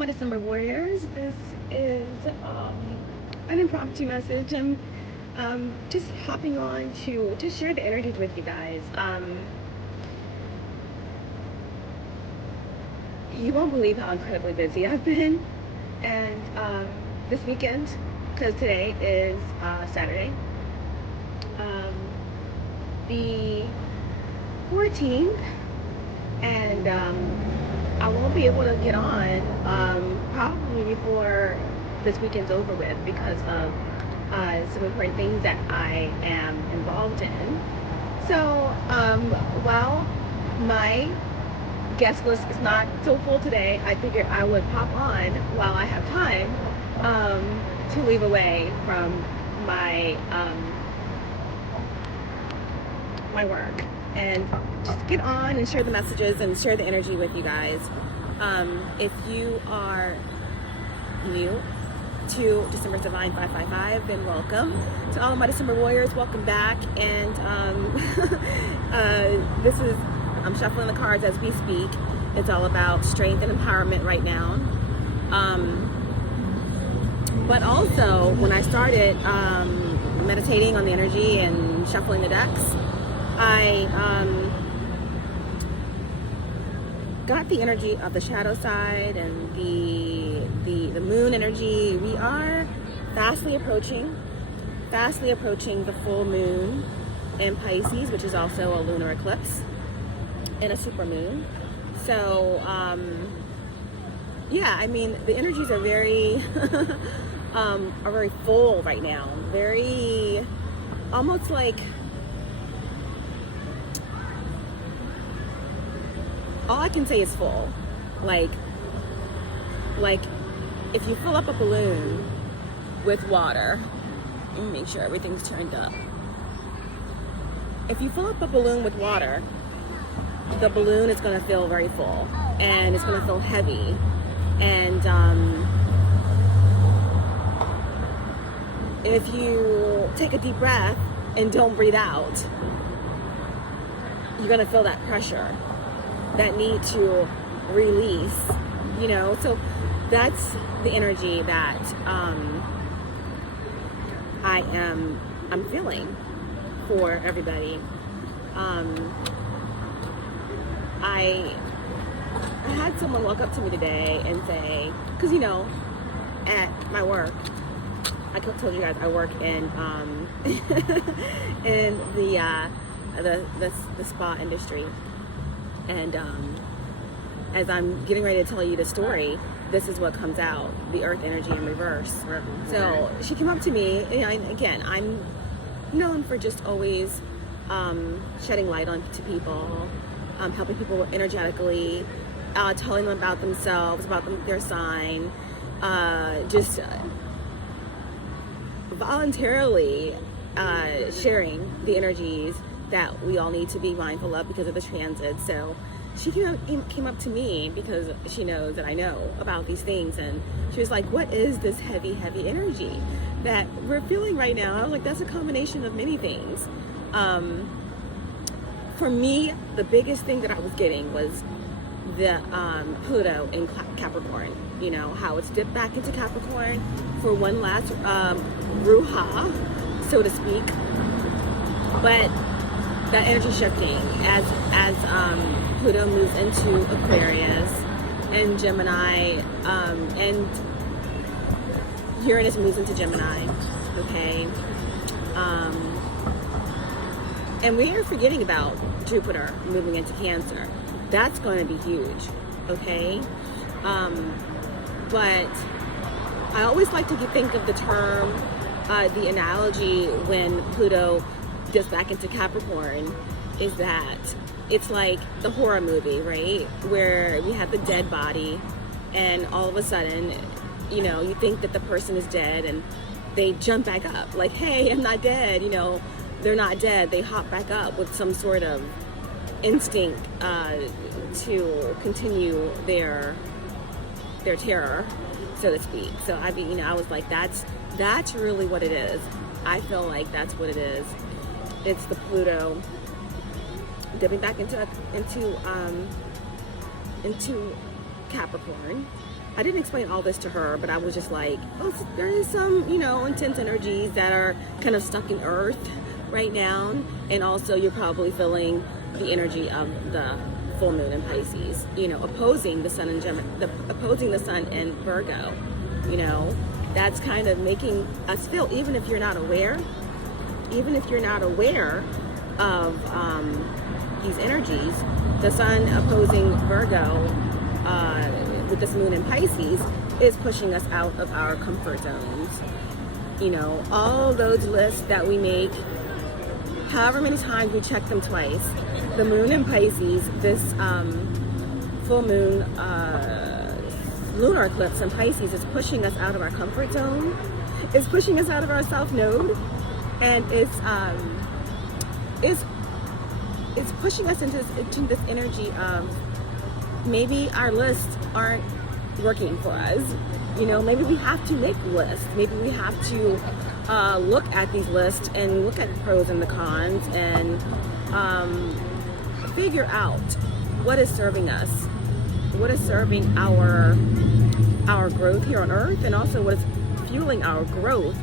my December warriors. This is an impromptu message. I'm just hopping on to share the energies with you guys. You won't believe how incredibly busy I've been, and this weekend, because today is Saturday, the 14th, and I won't be able to get on probably before this weekend's over with because of some important things that I am involved in. So while my guest list is not so full today, I figured I would pop on while I have time to leave away from my my work and just get on and share the messages and share the energy with you guys. If you are new to December's Divine 555, then welcome. To all of my December warriors, welcome back. And I'm shuffling the cards as we speak. It's all about strength and empowerment right now. But also, when I started meditating on the energy and shuffling the decks, I got the energy of the shadow side and the moon energy. We are fastly approaching the full moon in Pisces, which is also a lunar eclipse and a super moon. So yeah, I mean, the energies are very full right now. Very almost like, all I can say is full. Like if you fill up a balloon with water, let me make sure everything's turned up. If you fill up a balloon with water, the balloon is going to feel very full and it's going to feel heavy. And if you take a deep breath and don't breathe out, you're going to feel that pressure, that need to release, you know. So that's the energy that I'm feeling for everybody. I had someone walk up to me today and say, because, you know, at my work, I told you guys I work in in the spa industry. And as I'm getting ready to tell you the story, this is what comes out, the earth energy in reverse. So she came up to me, and again, I'm known for just always shedding light on to people, helping people energetically, telling them about themselves, about their sign, just voluntarily sharing the energies that we all need to be mindful of because of the transit. So she came up to me because she knows that I know about these things, and she was like, what is this heavy energy that we're feeling right now? I was like, that's a combination of many things. For me, the biggest thing that I was getting was the Pluto in Capricorn. You know, how it's dipped back into Capricorn for one last ruha, so to speak. But that energy shifting as Pluto moves into Aquarius and Gemini, and Uranus moves into Gemini, okay? And we are forgetting about Jupiter moving into Cancer. That's going to be huge, okay? But I always like to think of the term, the analogy when Pluto dips back into Capricorn, is that it's like the horror movie, right? Where we have the dead body, and all of a sudden, you know, you think that the person is dead, and they jump back up, like, hey, I'm not dead, you know. They're not dead. They hop back up with some sort of instinct to continue their terror, so to speak. So I mean, you know, I was like, that's really what it is. I feel like that's what it is. It's the Pluto dipping back into Capricorn, I didn't explain all this to her, but I was just like, oh, there is some, you know, intense energies that are kind of stuck in Earth right now. And also you're probably feeling the energy of the full moon in Pisces, you know, opposing the sun in opposing the sun in Virgo. You know, that's kind of making us feel, even if you're not aware of these energies, the sun opposing Virgo with this moon in Pisces is pushing us out of our comfort zones. You know, all those lists that we make, however many times we check them twice, the moon in Pisces, this full moon lunar eclipse in Pisces is pushing us out of our comfort zone. It's pushing us out of our self node, and it's pushing us into this energy of maybe our lists aren't working for us. You know, maybe we have to make lists. Maybe we have to look at these lists and look at the pros and the cons and figure out what is serving us, what is serving our growth here on Earth, and also what is fueling our growth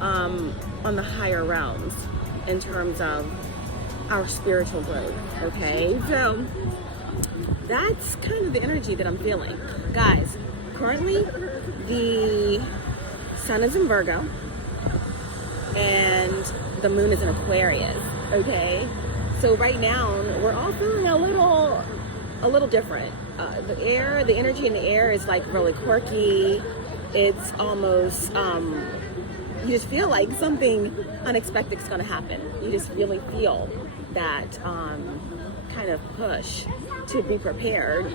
on the higher realms in terms of our spiritual growth. Okay, so that's kind of the energy that I'm feeling, guys. Currently the sun is in Virgo and the moon is in Aquarius. Okay, so right now we're all feeling a little different. The energy in the air is like really quirky. It's almost you just feel like something unexpected is going to happen. You just really feel that kind of push to be prepared.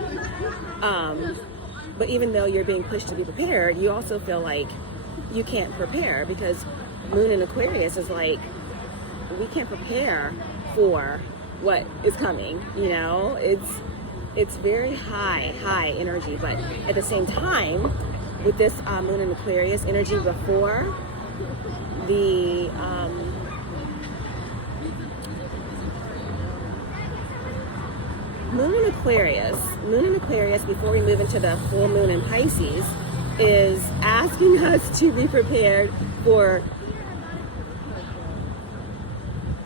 But even though you're being pushed to be prepared, you also feel like you can't prepare, because moon in Aquarius is like, we can't prepare for what is coming. You know, it's very high energy, but at the same time, with this moon in Aquarius energy before the moon in Aquarius before we move into the full moon in Pisces is asking us to be prepared for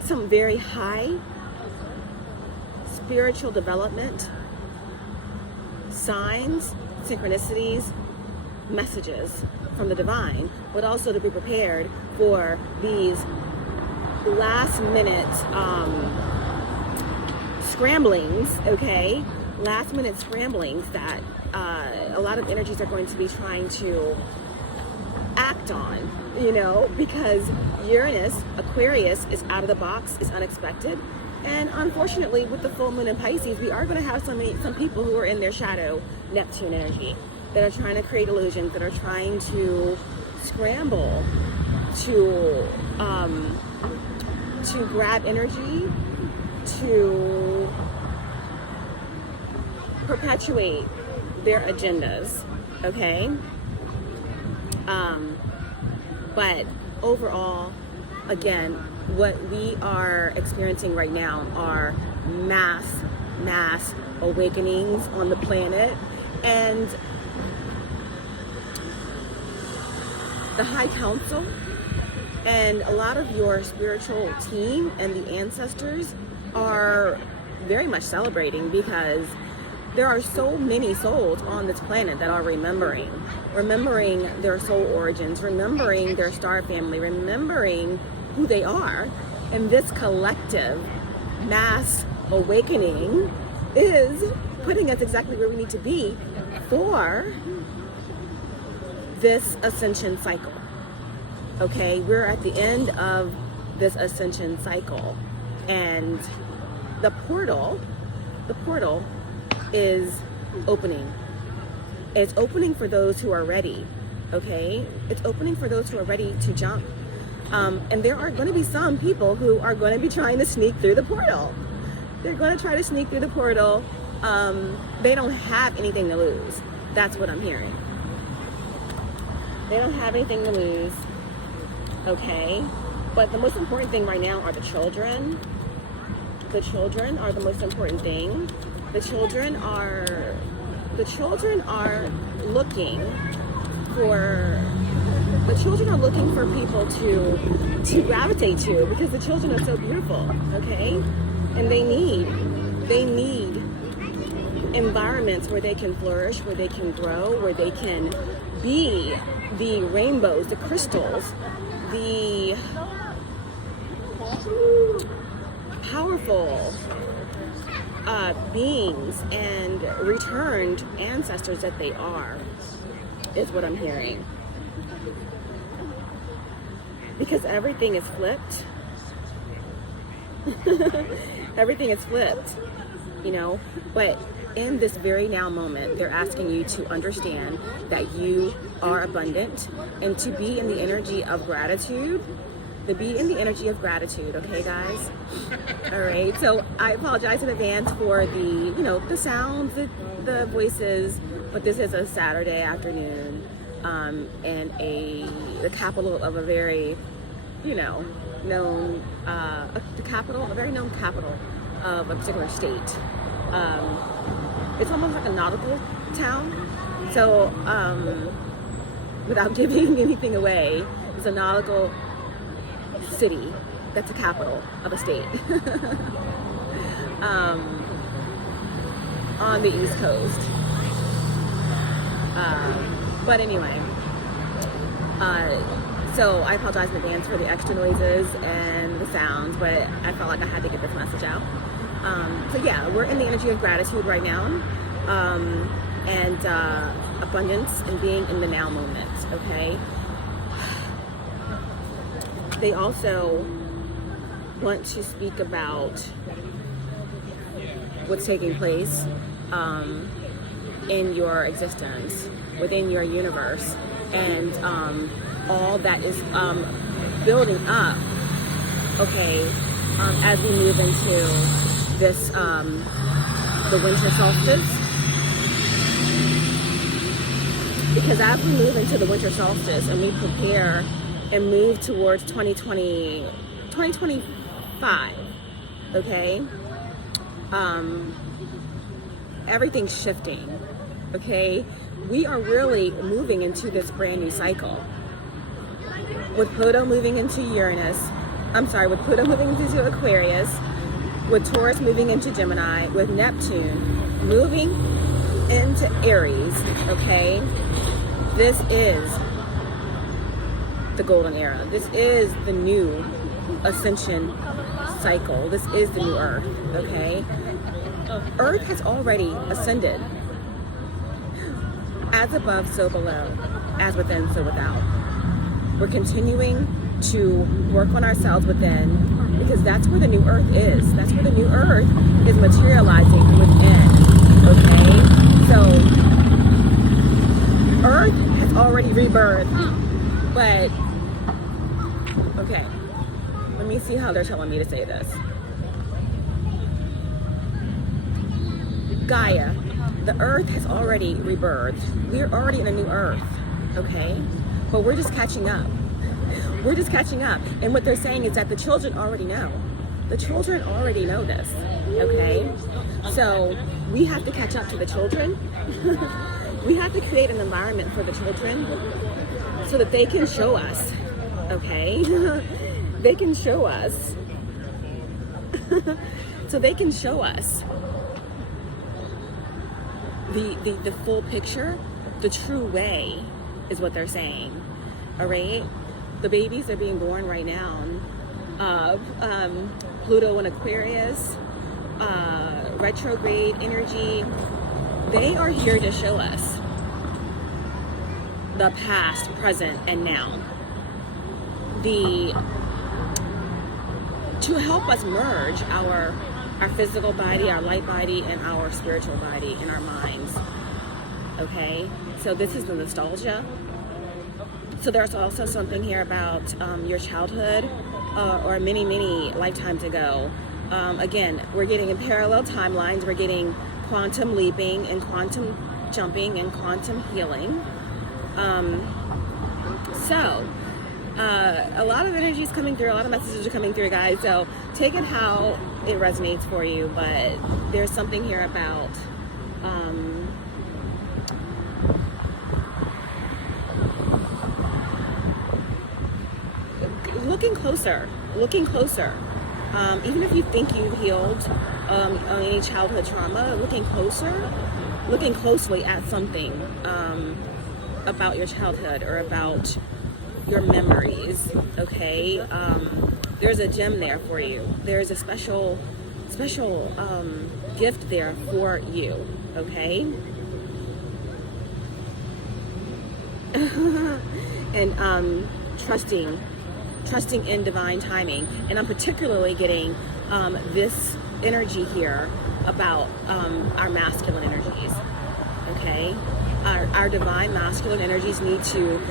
some very high spiritual development, signs, synchronicities, messages from the divine, but also to be prepared for these last minute scramblings, okay? Last minute scramblings that a lot of energies are going to be trying to act on, you know, because Uranus, Aquarius is out of the box, is unexpected. And unfortunately, with the full moon in Pisces, we are going to have some people who are in their shadow Neptune energy that are trying to create illusions, that are trying to scramble to grab energy, to perpetuate their agendas, okay? But overall, again, what we are experiencing right now are mass awakenings on the planet, and the High Council and a lot of your spiritual team and the ancestors are very much celebrating, because there are so many souls on this planet that are remembering their soul origins, remembering their star family, remembering who they are. And this collective mass awakening is putting us exactly where we need to be for this ascension cycle. Okay, we're at the end of this ascension cycle, and the portal is opening. It's opening for those who are ready, okay? It's opening for those who are ready to jump. And there are going to be some people who are going to be trying to sneak through the portal. They're going to try to sneak through the portal. They don't have anything to lose. That's what I'm hearing. They don't have anything to lose, okay? But the most important thing right now are the children. The children are the most important thing. The children are looking for people to gravitate to, because the children are so beautiful, okay? And they need environments where they can flourish, where they can grow, where they can be the rainbows, the crystals, the powerful beings and returned ancestors that they are, is what I'm hearing. Because everything is flipped. Everything is flipped, you know, but in this very now moment, they're asking you to understand that you are abundant and to be in the energy of gratitude. To be in the energy of gratitude, okay, guys? All right, so I apologize in advance for the sounds, the voices, but this is a Saturday afternoon, and the capital of a very, known, a very known capital of a particular state. It's almost like a nautical town. So, without giving anything away, it's a nautical city that's a capital of a state on the East Coast. But anyway, so I apologize in advance for the extra noises and the sounds, but I felt like I had to get this message out. So yeah, we're in the energy of gratitude right now, and abundance and being in the now moment, okay? They also want to speak about what's taking place in your existence, within your universe, and all that is building up, okay, as we move into this, the winter solstice. Because as we move into the winter solstice and we prepare and move towards 2025, okay? Everything's shifting, okay? We are really moving into this brand new cycle. With Pluto moving into with Pluto moving into Aquarius, with Taurus moving into Gemini, with Neptune moving into Aries, okay? This is the golden era. This is the new ascension cycle. This is the new Earth, okay? Earth has already ascended. As above, so below. As within, so without. We're continuing to work on ourselves within, because that's where the new Earth is. That's where the new Earth is materializing within, okay? So, Earth has already rebirthed, but okay, let me see how they're telling me to say this. Gaia, the Earth has already rebirthed. We're already in a new Earth, okay? But we're just catching up. We're just catching up. And what they're saying is that the children already know. The children already know this, okay? So we have to catch up to the children. We have to create an environment for the children so that they can show us, okay? They can show us. So they can show us the full picture, the true way is what they're saying, all right? The babies are being born right now of Pluto and Aquarius, retrograde energy. They are here to show us the past, present, and now. To help us merge our physical body, our light body, and our spiritual body in our minds. Okay? So this is the nostalgia. So there's also something here about your childhood or many, many lifetimes ago. Again, we're getting in parallel timelines. We're getting quantum leaping and quantum jumping and quantum healing. So a lot of energy is coming through, a lot of messages are coming through, guys. So take it how it resonates for you, but there's something here about looking closer, even if you think you've healed on any childhood trauma, looking closely at something about your childhood or about your memories, okay? There's a gem there for you. There's a special gift there for you, okay? And trusting in divine timing. And I'm particularly getting this energy here about our masculine energies, okay? Our divine masculine energies need to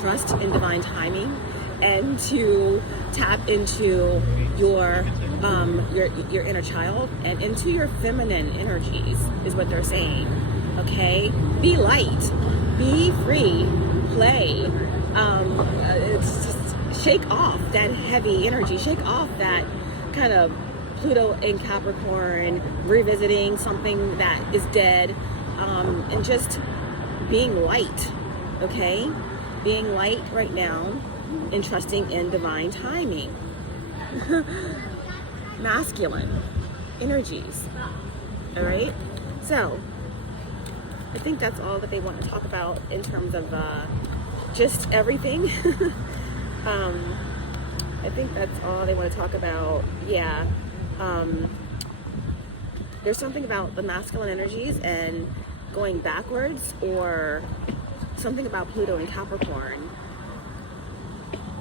trust in divine timing and to tap into your inner child and into your feminine energies is what they're saying, okay? Be light, be free, play. It's just shake off that heavy energy, shake off that kind of Pluto in Capricorn, revisiting something that is dead, and just being light, okay? Being light right now and trusting in divine timing. Masculine energies, all right? So I think that's all that they want to talk about in terms of just everything. I think that's all they want to talk about. Yeah. There's something about the masculine energies and going backwards, or something about Pluto and Capricorn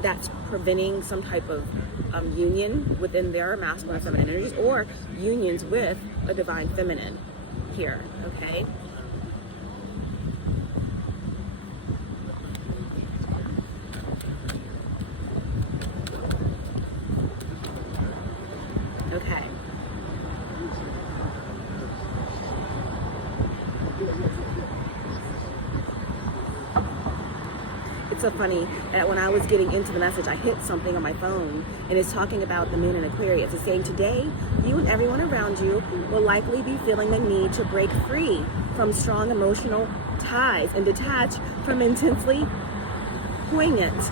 that's preventing some type of union within their masculine and feminine energies, or unions with a divine feminine here, okay? Okay. It's so funny that when I was getting into the message, I hit something on my phone, and it's talking about the moon in Aquarius. It's saying today, you and everyone around you will likely be feeling the need to break free from strong emotional ties and detach from intensely poignant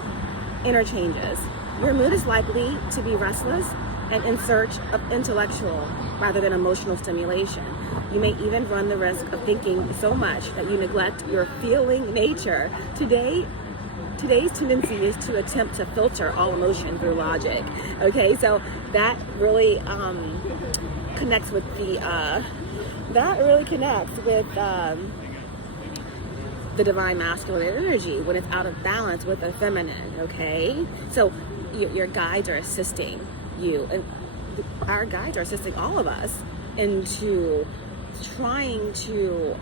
interchanges. Your mood is likely to be restless and in search of intellectual rather than emotional stimulation. You may even run the risk of thinking so much that you neglect your feeling nature. Today's tendency is to attempt to filter all emotion through logic. Okay, so that really connects with the divine masculine energy when it's out of balance with the feminine. Okay, so your guides are assisting you, and our guides are assisting all of us into trying to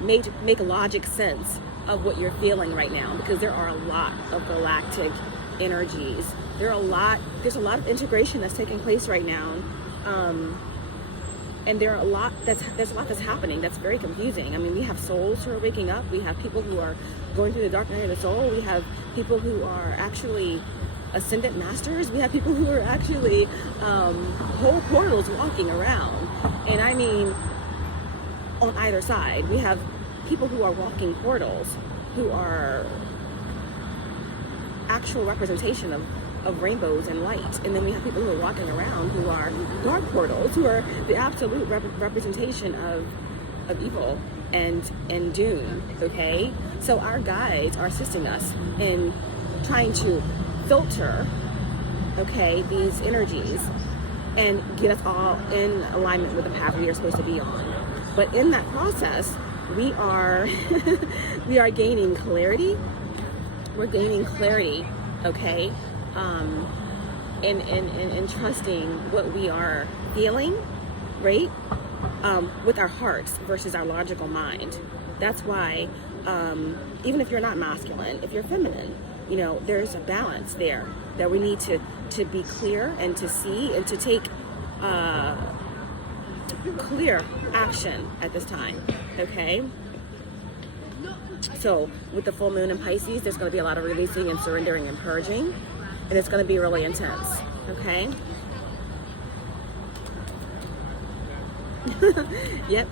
make logic sense of what you're feeling right now, because there are a lot of galactic energies. There's a lot of integration that's taking place right now, and there's a lot that's happening that's very confusing. I mean, we have souls who are waking up. We have people who are going through the dark night of the soul. We have people who are actually ascendant masters. We have people who are actually whole portals walking around, and I mean, on either side, we have people who are walking portals, who are actual representation of rainbows and light. And then we have people who are walking around who are dark portals, who are the absolute representation of evil and doom, okay? So our guides are assisting us in trying to filter, okay, these energies and get us all in alignment with the path we are supposed to be on. But in that process, we are gaining clarity. We're gaining clarity, okay, and trusting what we are feeling, right, with our hearts versus our logical mind. That's why, even if you're not masculine, if you're feminine, you know, there's a balance there that we need to be clear and to see and to take clear action at this time, okay? So with the full moon in Pisces, there's going to be a lot of releasing and surrendering and purging, and it's going to be really intense, okay? Yep.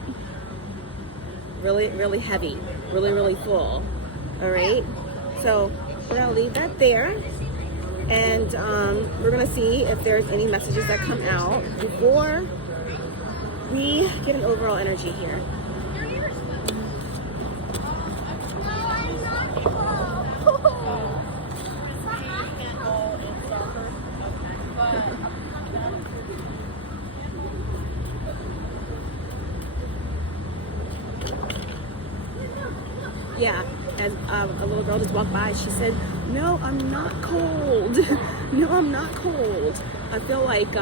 Really, really heavy, really, really full. All right, so we're going to leave that there. And we're gonna see if there's any messages that come out before we get an overall energy here. Yeah, as a little girl just walked by, she said, "No, I'm not cold. No, I'm not cold." I feel like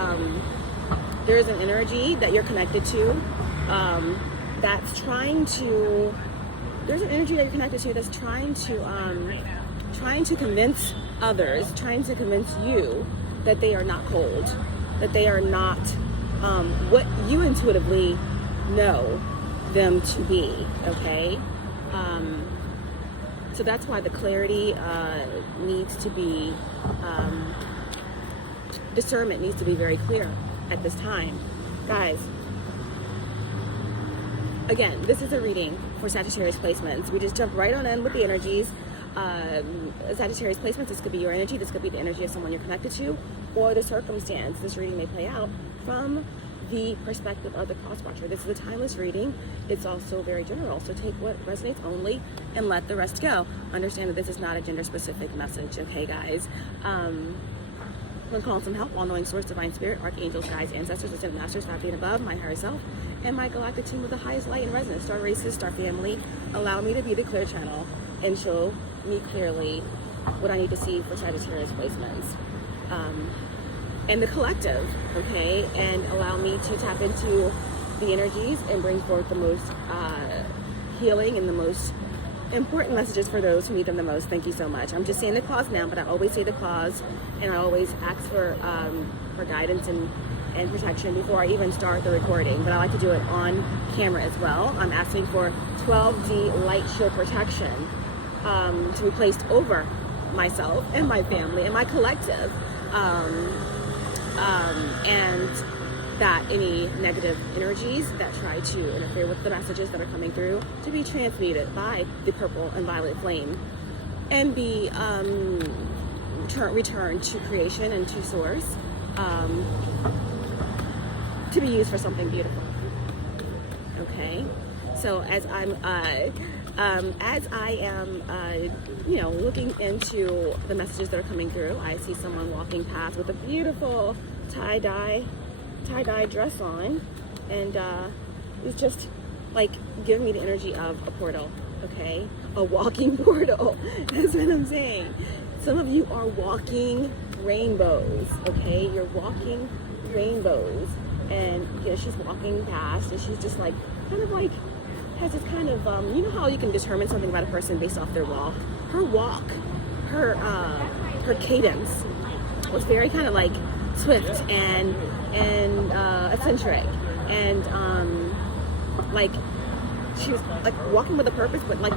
there's an energy that you're connected to that's trying to. There's an energy that you're connected to that's trying to convince others, trying to convince you that they are not cold, that they are not what you intuitively know them to be. Okay. So that's why the clarity needs to be, discernment needs to be very clear at this time. Guys, again, this is a reading for Sagittarius placements. We just jump right on in with the energies. Sagittarius placements, this could be your energy, this could be the energy of someone you're connected to, or the circumstance this reading may play out from the perspective of the cross watcher. This is a timeless reading. It's also very general, so take what resonates only and let the rest go. Understand that this is not a gender specific message, okay guys? I'm calling some help, all-knowing source, divine spirit, archangels, guides, ancestors, ascended masters, 5 feet and above, my higher self, and my galactic team with the highest light and resonance, star races, star family. Allow me to be the clear channel and show me clearly what I need to see for Sagittarius placements. And the collective, okay, and allow me to tap into the energies and bring forth the most healing and the most important messages for those who need them the most. Thank you so much. I'm just saying the clause now, but I always say the clause, and I always ask for guidance and protection before I even start the recording, but I like to do it on camera as well. I'm asking for 12D light shield protection to be placed over myself and my family and my collective. And that any negative energies that try to interfere with the messages that are coming through to be transmuted by the purple and violet flame and be returned to creation and to source to be used for something beautiful. Okay, so as I am looking into the messages that are coming through, I see someone walking past with a beautiful tie-dye dress on, and it's just like giving me the energy of a portal, okay? A walking portal. That's what I'm saying. Some of you are walking rainbows, okay? You're walking rainbows, and she's walking past, and she's just like kind of like has this kind of you know how you can determine something about a person based off their walk. Her walk, her cadence was very kind of like swift and eccentric, and like she was like walking with a purpose, but like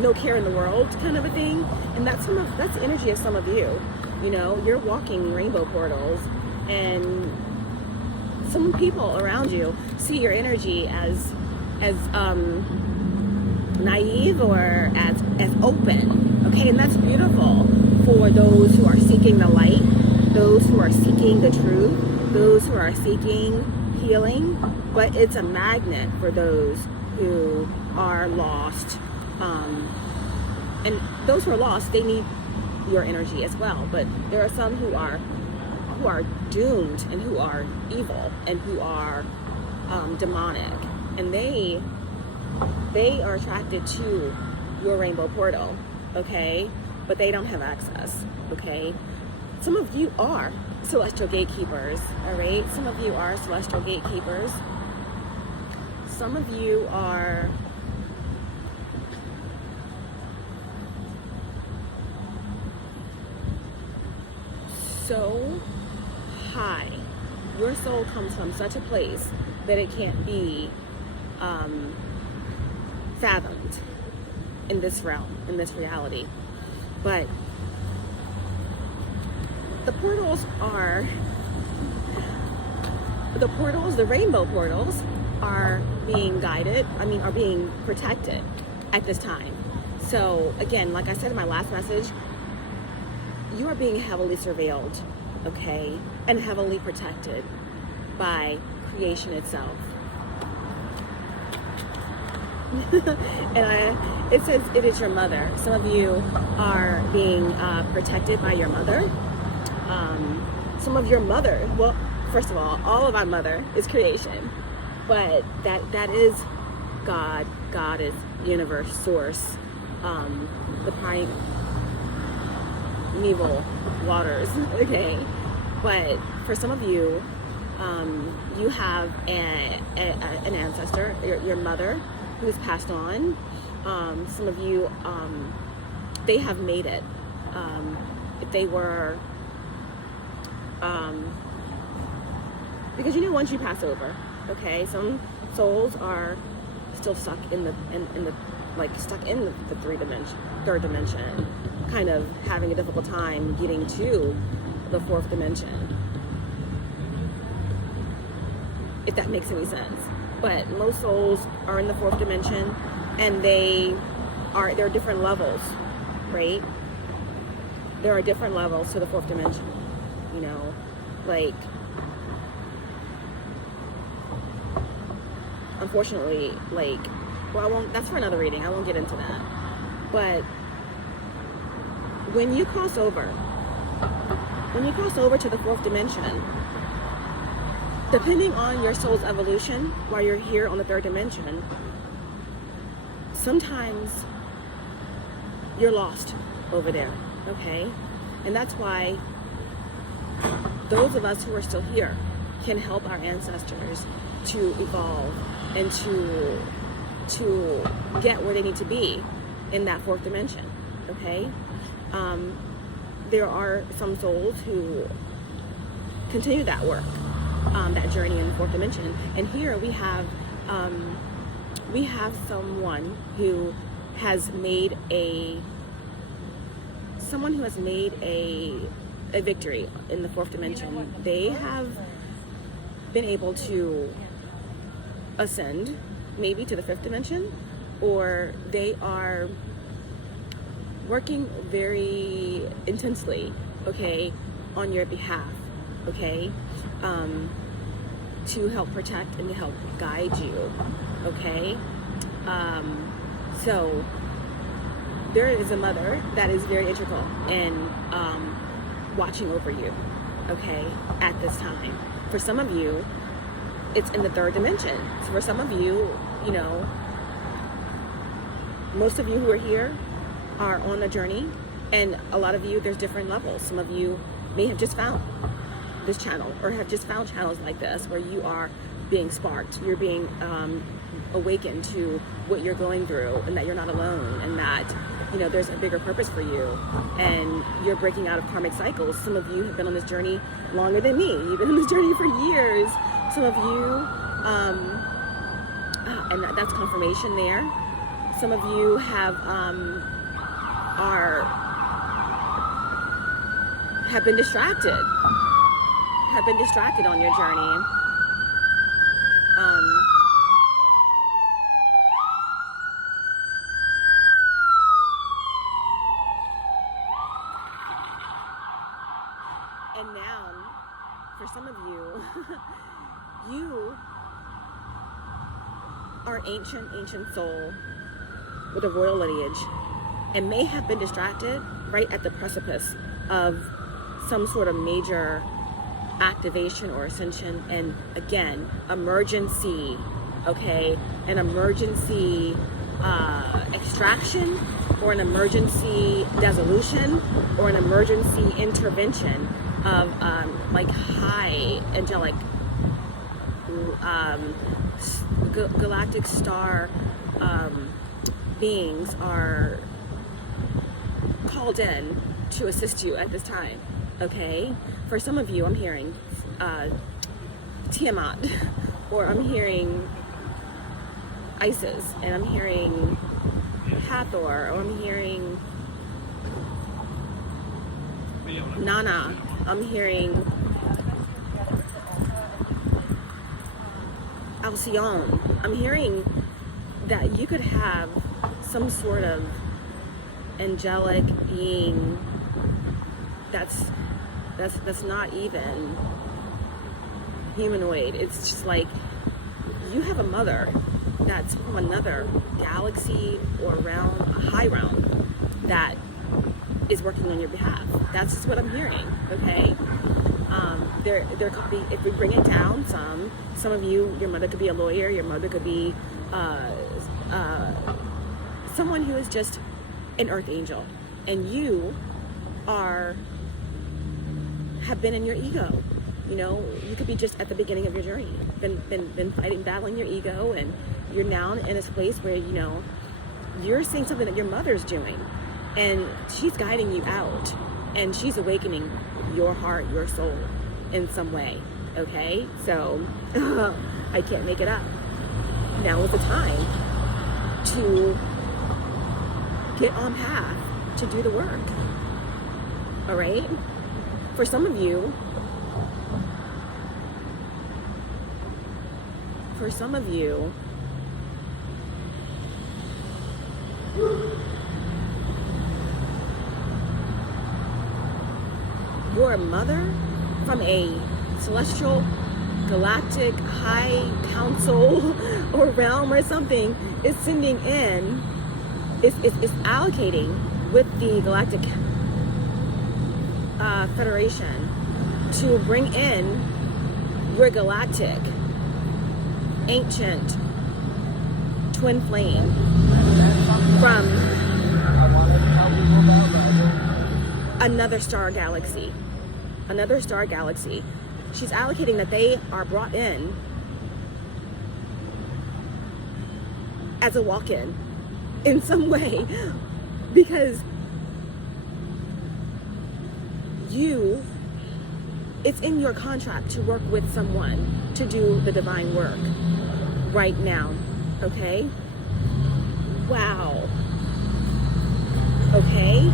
no care in the world kind of a thing. And that's the energy of some of you. You're walking rainbow portals, and some people around you see your energy as naive or as open, okay? And that's beautiful for those who are seeking the light, those who are seeking the truth, those who are seeking healing. But it's a magnet for those who are lost, and those who are lost, they need your energy as well. But there are some who are doomed and who are evil and who are demonic, and they are attracted to your rainbow portal, okay? But they don't have access, okay? Some of you are celestial gatekeepers, all right? Some of you are celestial gatekeepers. Some of you are so high. Your soul comes from such a place that it can't be fathomed in this realm, in this reality. But the portals, the rainbow portals are being guided, are being protected at this time. So again, like I said in my last message, you are being heavily surveilled, okay, and heavily protected by creation itself. And it says it is your mother. Some of you are being protected by your mother. Some of your mother, well, first of all of our mother is creation, but that is God. God is universe, source, the primeval waters, okay? But for some of you, you have an ancestor, your mother, who has passed on. Some of you, they have made it. If they were, because once you pass over, okay, some souls are still stuck in the third dimension, kind of having a difficult time getting to the fourth dimension, if that makes any sense. But most souls are in the fourth dimension, and there are different levels, right? There are different levels to the fourth dimension, unfortunately, that's for another reading. I won't get into that. But when you cross over to the fourth dimension, depending on your soul's evolution while you're here on the third dimension, sometimes you're lost over there, okay? And that's why those of us who are still here can help our ancestors to evolve and to get where they need to be in that fourth dimension, okay? There are some souls who continue that work, that journey in the fourth dimension. And here we have someone who has made a victory in the fourth dimension. They have been able to ascend maybe to the fifth dimension, or they are working very intensely, okay, on your behalf, okay, to help protect and to help guide you, okay? So there is a mother that is very integral in watching over you, okay, at this time. For some of you, it's in the third dimension. So for some of you, most of you who are here are on a journey, and a lot of you, there's different levels. Some of you may have just found this channel, or have just found channels like this where you are being sparked, you're being awakened to what you're going through, and that you're not alone, and that there's a bigger purpose for you, and you're breaking out of karmic cycles. Some of you have been on this journey longer than me. You've been on this journey for years. Some of you, and that's confirmation there. Some of you have been distracted. Have been distracted on your journey. And now, for some of you, you are ancient soul with a royal lineage, and may have been distracted right at the precipice of some sort of major activation or ascension, and again, emergency, okay, an emergency extraction, or an emergency dissolution, or an emergency intervention of high angelic galactic star beings are called in to assist you at this time, okay? For some of you, I'm hearing Tiamat, or I'm hearing Isis, and I'm hearing Hathor, or I'm hearing Nana, I'm hearing Alcyone. I'm hearing that you could have some sort of angelic being that's not even humanoid. It's just like you have a mother that's from another galaxy or realm, a high realm, that is working on your behalf. That's just what I'm hearing, okay? There could be, if we bring it down some of you, your mother could be a lawyer, your mother could be someone who is just an earth angel, and you have been in your ego. You know, you could be just at the beginning of your journey, been fighting, battling your ego, and you're now in this place where, you know, you're seeing something that your mother's doing, and she's guiding you out, and she's awakening your heart, your soul in some way, okay? So, I can't make it up. Now is the time to get on path to do the work, all right? For some of you, your mother from a celestial, galactic, high council or realm or something is sending in, is allocating with the Galactic Federation to bring in your galactic, ancient twin flame from another star galaxy. She's allocating that they are brought in as a walk-in in some way, because it's in your contract to work with someone to do the divine work right now, okay? Wow. Okay?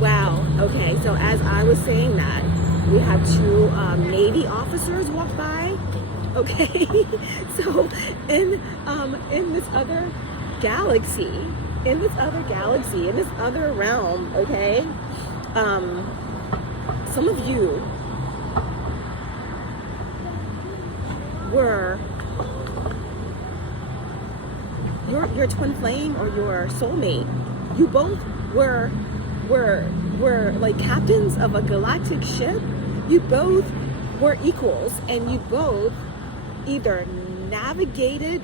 Wow. Okay, so as I was saying that, we have two Navy officers walk by, okay? So in this other galaxy, in this other realm, okay? Some of you were your twin flame or your soulmate. You both were like captains of a galactic ship. You both were equals, and you both either navigated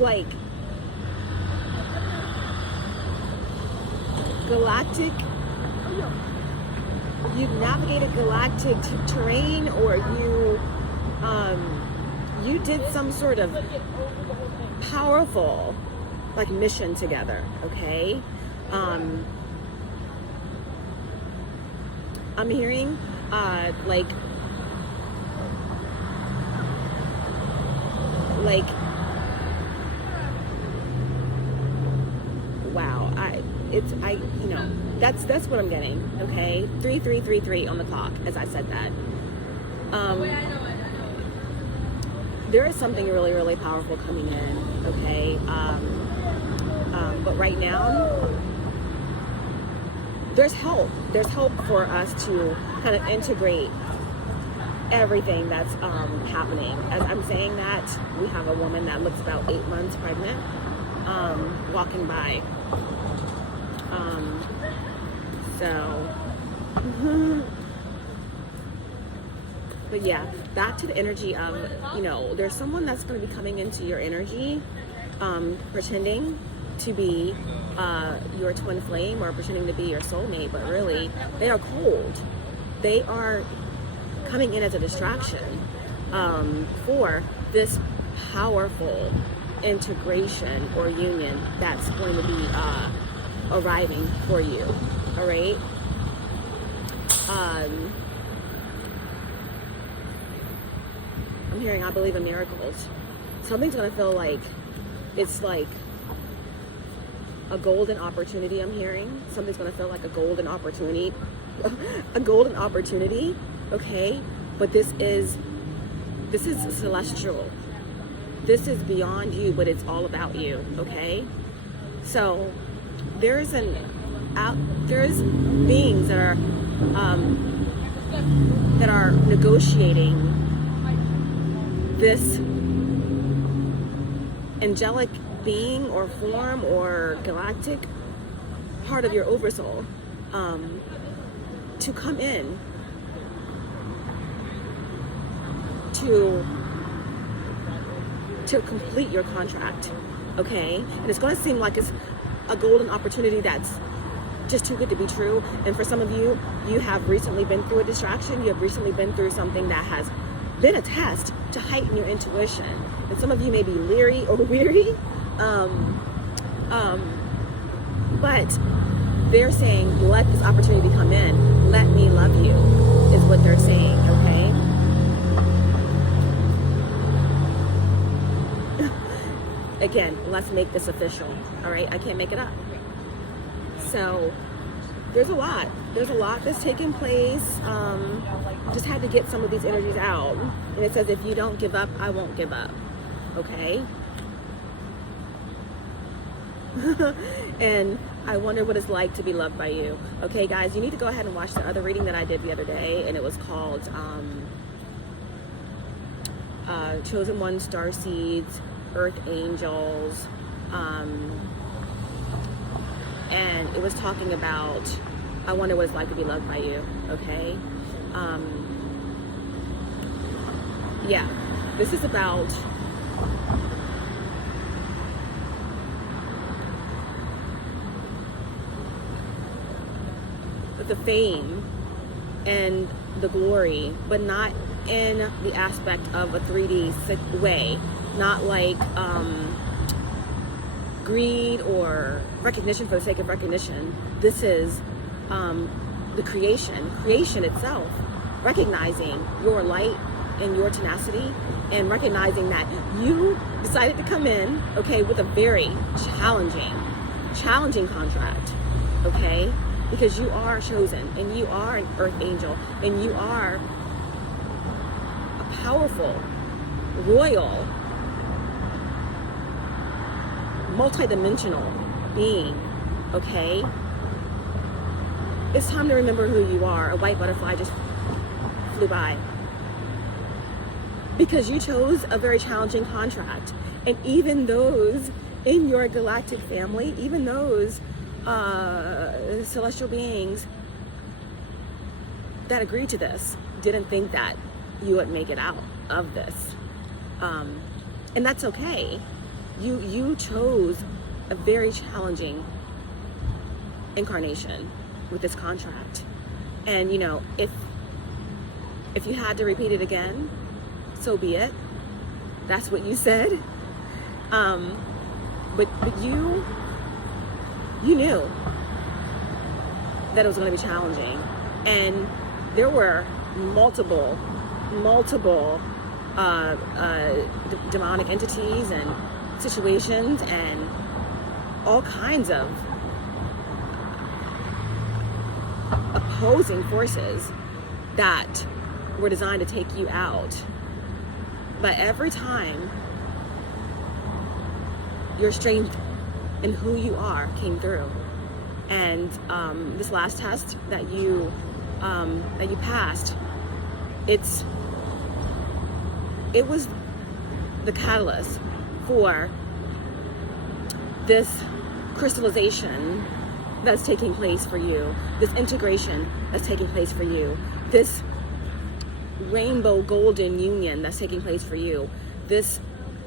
like galactic terrain, or you did some sort of powerful like mission together, okay? I'm hearing like wow, you know, that's what I'm getting, okay? 3333 on the clock as I said that. There is something really, really powerful coming in, okay? But right now, there's help. There's help for us to kind of integrate everything that's happening. As I'm saying that, we have a woman that looks about 8 months pregnant, walking by. But yeah, back to the energy of, you know, there's someone that's going to be coming into your energy, pretending to be your twin flame or pretending to be your soulmate, but really they are cold. They are coming in as a distraction for this powerful integration or union that's going to be arriving for you. All right. I'm hearing, I believe in miracles. Something's gonna feel like it's like a golden opportunity. I'm hearing something's gonna feel like a golden opportunity, okay? But this is celestial. This is beyond you, but it's all about you, okay? So there's beings that are that are negotiating this angelic being or form or galactic part of your oversoul to come in to complete your contract, okay? And it's going to seem like it's a golden opportunity that's just too good to be true. And for some of you, you have recently been through a distraction. You have recently been through something that has been a test to heighten your intuition. And some of you may be leery or weary, but they're saying, let this opportunity come in. Let me love you, is what they're saying, okay? Again, let's make this official, all right? I can't make it up. So there's a lot that's taking place. Just had to get some of these energies out. And it says, if you don't give up, I won't give up, okay? And I wonder what it's like to be loved by you. Okay, guys, you need to go ahead and watch the other reading that I did the other day, and it was called Chosen One, Star Seeds, Earth Angels, and it was talking about, I wonder what it's like to be loved by you, okay? Yeah, this is about the fame and the glory, but not in the aspect of a 3D way, not like greed or recognition for the sake of recognition. This is the creation itself, recognizing your light and your tenacity, and recognizing that you decided to come in, okay, with a very challenging contract, okay? Because you are chosen, and you are an earth angel, and you are a powerful, royal, multidimensional being, okay? It's time to remember who you are. A white butterfly just flew by. Because you chose a very challenging contract. And even those in your galactic family, even those celestial beings that agreed to this, didn't think that you would make it out of this. And that's okay. You chose a very challenging incarnation with this contract. And you know, if you had to repeat it again, so be it. That's what you said. But you knew that it was going to be challenging, and there were multiple demonic entities and situations and all kinds of opposing forces that were designed to take you out. But every time, your strength and who you are came through. And this last test that you passed, it was the catalyst for this crystallization that's taking place for you, this integration that's taking place for you, this rainbow golden union that's taking place for you, this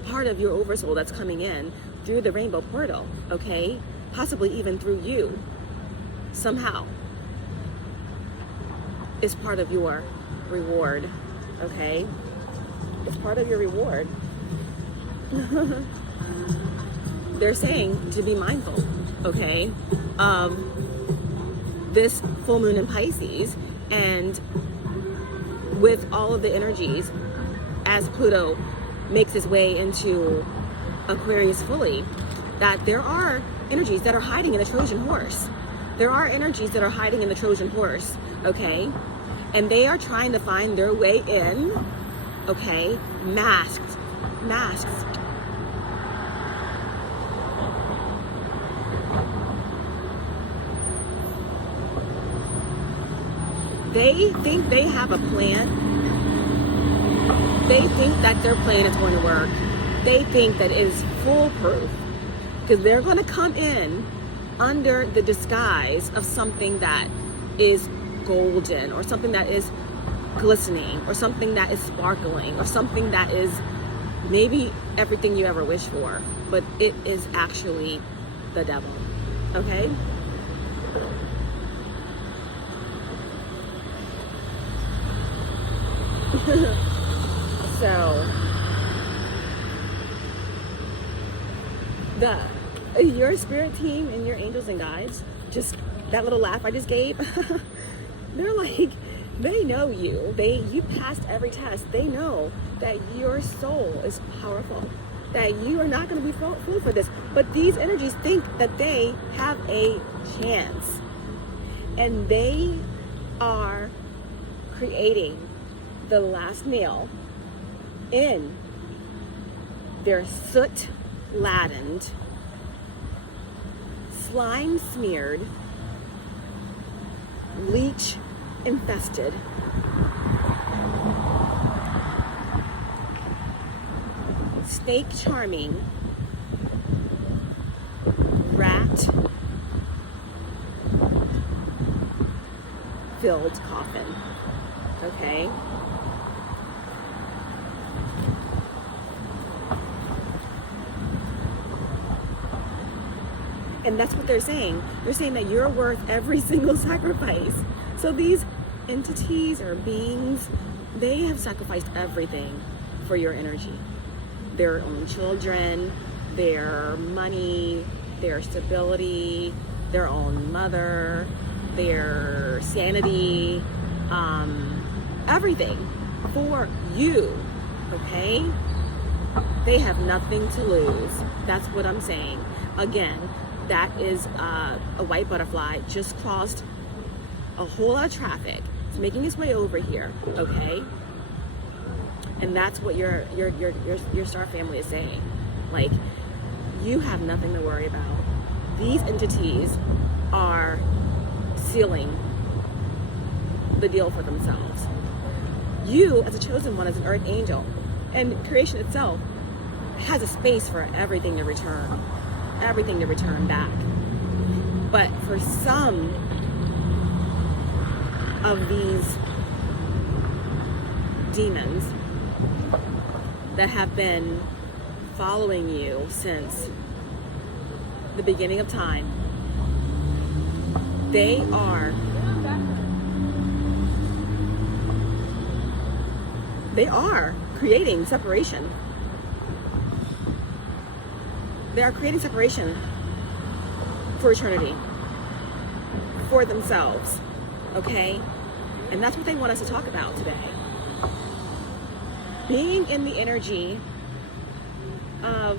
part of your oversoul that's coming in through the rainbow portal, okay? Possibly even through you, somehow, is part of your reward, okay? It's part of your reward. They're saying to be mindful, okay, of this full moon in Pisces, and with all of the energies as Pluto makes its way into Aquarius fully, that there are energies that are hiding in the Trojan horse. There are energies that are hiding in the Trojan horse, okay? And they are trying to find their way in, okay? Masked. They think they have a plan. They think that their plan is going to work. They think that it is foolproof, because they're going to come in under the disguise of something that is golden, or something that is glistening, or something that is sparkling, or something that is maybe everything you ever wish for, but it is actually the devil. Okay? So your spirit team and your angels and guides, just that little laugh I just gave, they're like, they know you. You passed every test. They know that your soul is powerful, that you are not going to be fooled for this. But these energies think that they have a chance, and they are creating the last nail in their soot-ladened, slime-smeared, leech-infested, snake-charming, rat-filled coffin. Okay? And that's what they're saying. They're saying that you're worth every single sacrifice. So these entities or beings, they have sacrificed everything for your energy. Their own children, their money, their stability, their own mother, their sanity, everything for you, okay? They have nothing to lose. That's what I'm saying. Again, that is a white butterfly just crossed a whole lot of traffic. It's making its way over here, okay? And that's what your star family is saying. Like, you have nothing to worry about. These entities are sealing the deal for themselves. You, as a chosen one, as an earth angel, and creation itself has a space for everything to return back. But for some of these demons that have been following you since the beginning of time, they are creating separation. They are creating separation for eternity, for themselves, okay? And that's what they want us to talk about today. Being in the energy of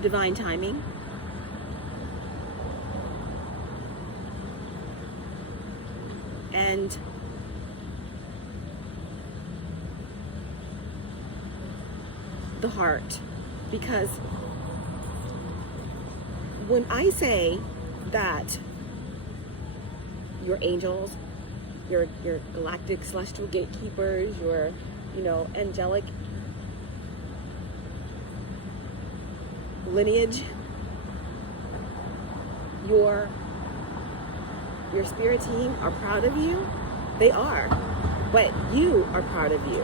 divine timing, and the heart. Because when I say that your angels, your galactic celestial gatekeepers, your angelic lineage, your spirit team are proud of you, they are. But you are proud of you.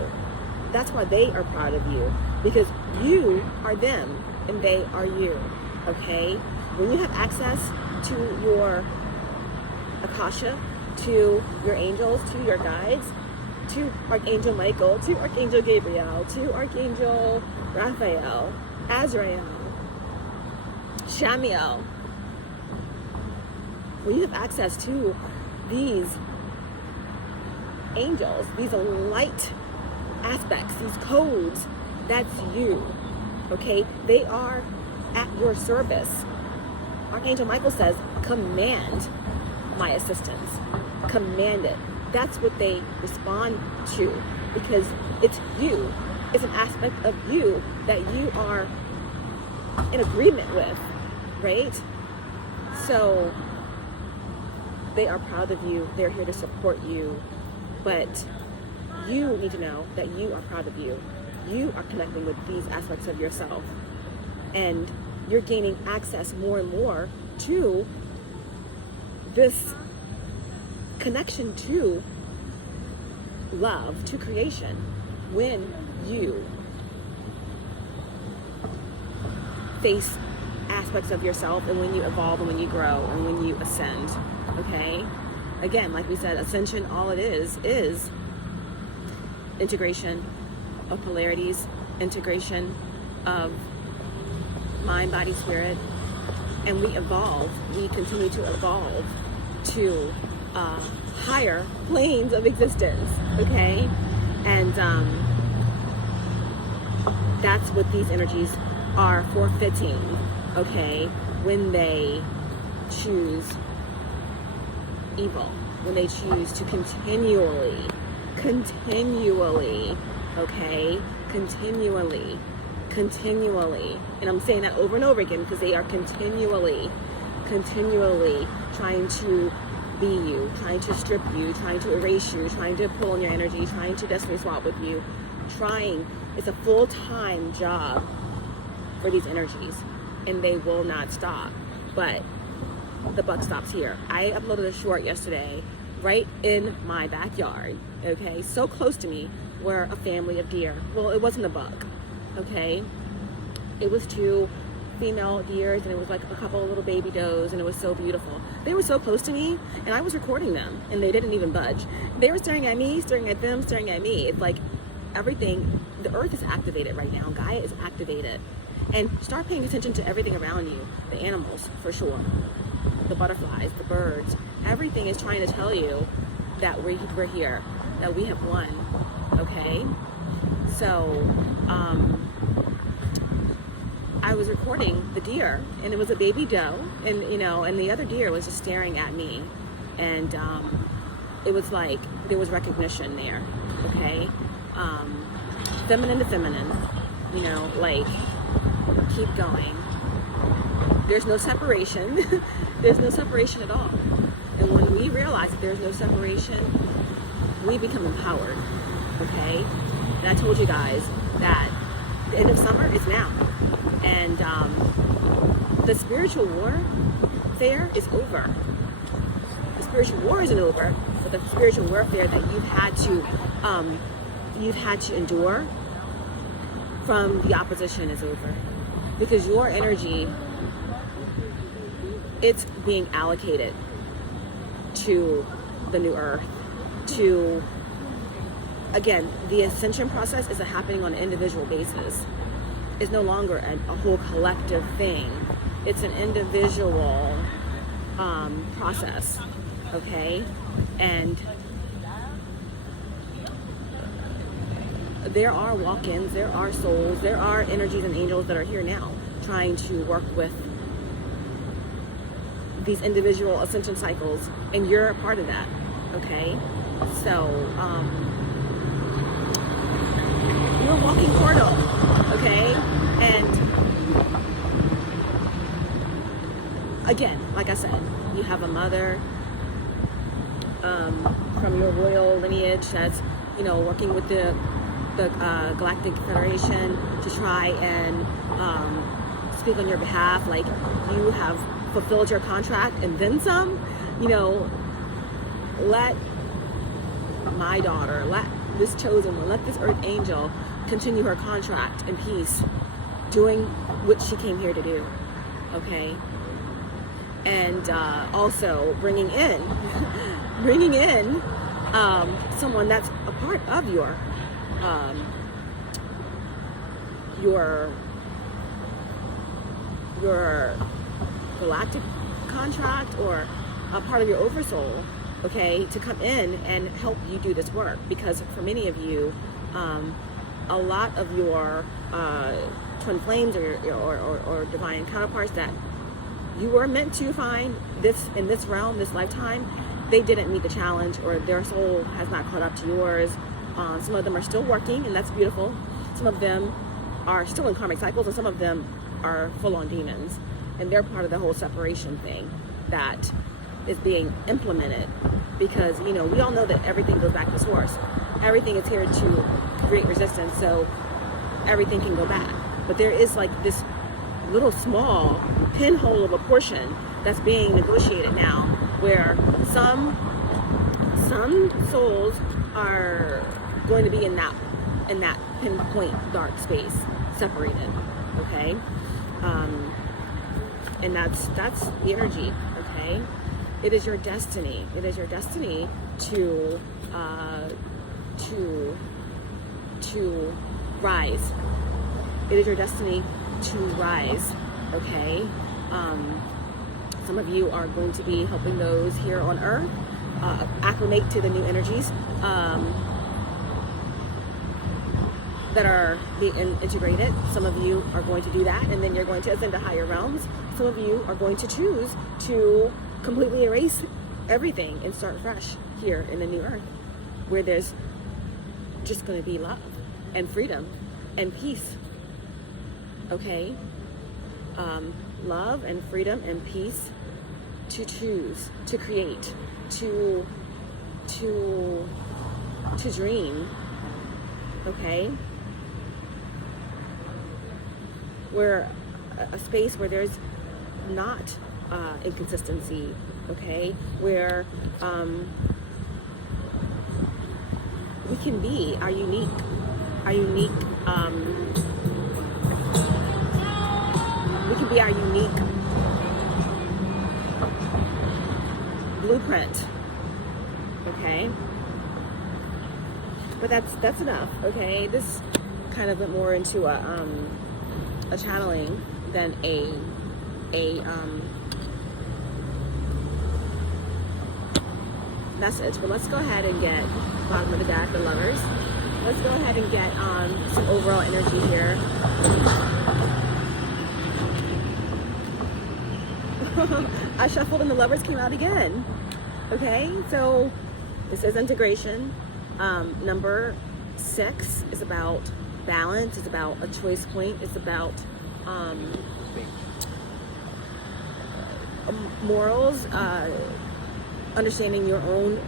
That's why they are proud of you, because you are them and they are you, okay? When you have access to your Akasha, to your angels, to your guides, to Archangel Michael, to Archangel Gabriel, to Archangel Raphael, Azrael, Shamiel, when you have access to these angels, these light aspects, these codes, that's you, okay? They are at your service. Archangel Michael says, command my assistance. Command it. That's what they respond to, because it's you. It's an aspect of you that you are in agreement with, right? So they are proud of you. They're here to support you. But you need to know that you are proud of you. You are connecting with these aspects of yourself. And you're gaining access more and more to this connection to love, to creation, when you face aspects of yourself, and when you evolve, and when you grow, and when you ascend. Okay? Again, like we said, ascension, all it is integration of polarities, integration of mind, body, spirit, and we evolve. We continue to evolve to higher planes of existence. Okay? And that's what these energies are forfeiting, okay, when they choose evil, when they choose to continually, okay, continually, and I'm saying that over and over again because they are continually trying to be you, trying to strip you, trying to erase you, trying to pull on your energy, trying to destiny swap with you, it's a full-time job for these energies, and they will not stop. But the buck stops here. I uploaded a short yesterday right in my backyard, okay, so close to me, were a family of deer. Well, it wasn't a buck, okay, it was 2 female deers, and it was like a couple of little baby does, and it was so beautiful. They were so close to me, and I was recording them, and they didn't even budge. They were staring at me, staring at them, staring at me. It's like everything, the earth is activated right now. Gaia is activated. And start paying attention to everything around you. The animals, for sure. The butterflies, the birds. Everything is trying to tell you that we're here, that we have won, okay? So, I was recording the deer, and it was a baby doe, and and the other deer was just staring at me, and it was like there was recognition there, okay? Feminine to feminine, like keep going. There's no separation. There's no separation at all. And when we realize that there's no separation, we become empowered, okay? And I told you guys that the end of summer is now. And the spiritual warfare is over. The spiritual war isn't over, but the spiritual warfare that you've had to endure from the opposition is over. Because your energy, it's being allocated to the new earth, to, again, the ascension process is happening on an individual basis. It's no longer a whole collective thing. It's an individual process, okay? And there are walk-ins, there are souls, there are energies and angels that are here now trying to work with these individual ascension cycles, and you're a part of that, okay? So, you're a walking portal, okay? And again, like I said, you have a mother from your royal lineage that's, working with the Galactic Federation to try and speak on your behalf, like you have fulfilled your contract and then some. Let my daughter, let this chosen one, let this earth angel continue her contract in peace, doing what she came here to do, okay? And also bringing in someone that's a part of your galactic contract, or a part of your oversoul, okay, to come in and help you do this work. Because for many of you, a lot of your twin flames or divine counterparts that you were meant to find in this realm, this lifetime, they didn't meet the challenge, or their soul has not caught up to yours. Some of them are still working, and that's beautiful. Some of them are still in karmic cycles, and some of them are full-on demons, and they're part of the whole separation thing that is being implemented, because we all know that everything goes back to source. Everything is here to create resistance, so everything can go back. But there is like this little small pinhole of a portion that's being negotiated now, where some souls are going to be in that pinpoint dark space, separated. Okay, and that's the energy. Okay, it is your destiny. It is your destiny to rise. It is your destiny to rise. Okay, some of you are going to be helping those here on Earth acclimate to the new energies that are being integrated. Some of you are going to do that, and then you're going to ascend to higher realms. Some of you are going to choose to completely erase everything and start fresh here in the new Earth, where there's just going to be love and freedom and peace. Okay, love and freedom and peace to choose, to create, to dream. Okay, where a space where there's not inconsistency. Okay, where we can be our unique we can be our unique blueprint. Okay, but that's enough. Okay, this kind of went more into a channeling than a message. But let's go ahead and get bottom of the deck, the Lovers. Let's go ahead and get some overall energy here. I shuffled and the Lovers came out again. Okay, so this is integration. Number 6 is about balance. It's about a choice point. It's about morals, understanding your own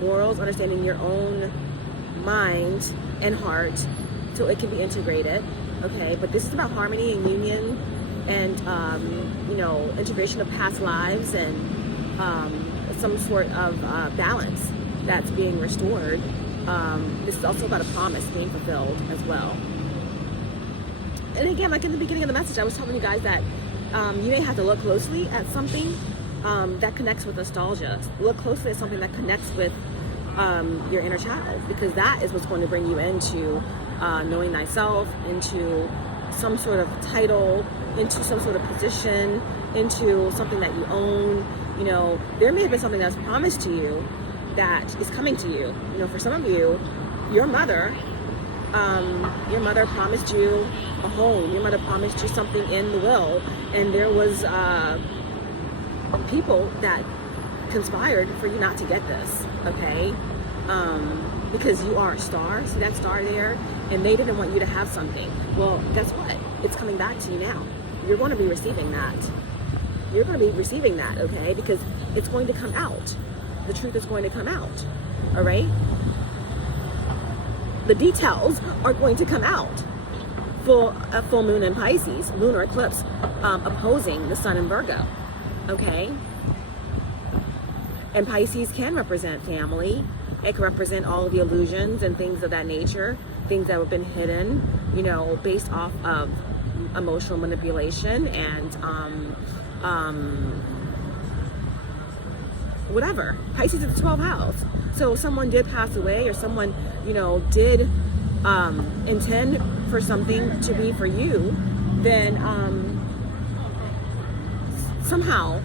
morals, understanding your own mind and heart, so it can be integrated. Okay, but this is about harmony and union, and integration of past lives, and some sort of balance that's being restored. This is also about a promise being fulfilled as well. And again, like in the beginning of the message, I was telling you guys that you may have to look closely at something that connects with nostalgia. Look closely at something that connects with your inner child, because that is what's going to bring you into knowing thyself, into some sort of title, into some sort of position, into something that you own. There may have been something that's promised to you that is coming to you. For some of you, your mother promised you a home. Your mother promised you something in the will, and there was people that conspired for you not to get this. Okay, because you are a star. See that star there? And they didn't want you to have something. Well, guess what? It's coming back to you now. You're going to be receiving that. You're going to be receiving that, okay? Because it's going to come out. The truth is going to come out, all right? The details are going to come out. A full moon in Pisces, lunar eclipse opposing the sun in Virgo, okay? And Pisces can represent family. It can represent all of the illusions and things of that nature, things that have been hidden, based off of emotional manipulation and whatever. Pisces is the 12th house. So if someone did pass away, or someone, did intend for something to be for you, then somehow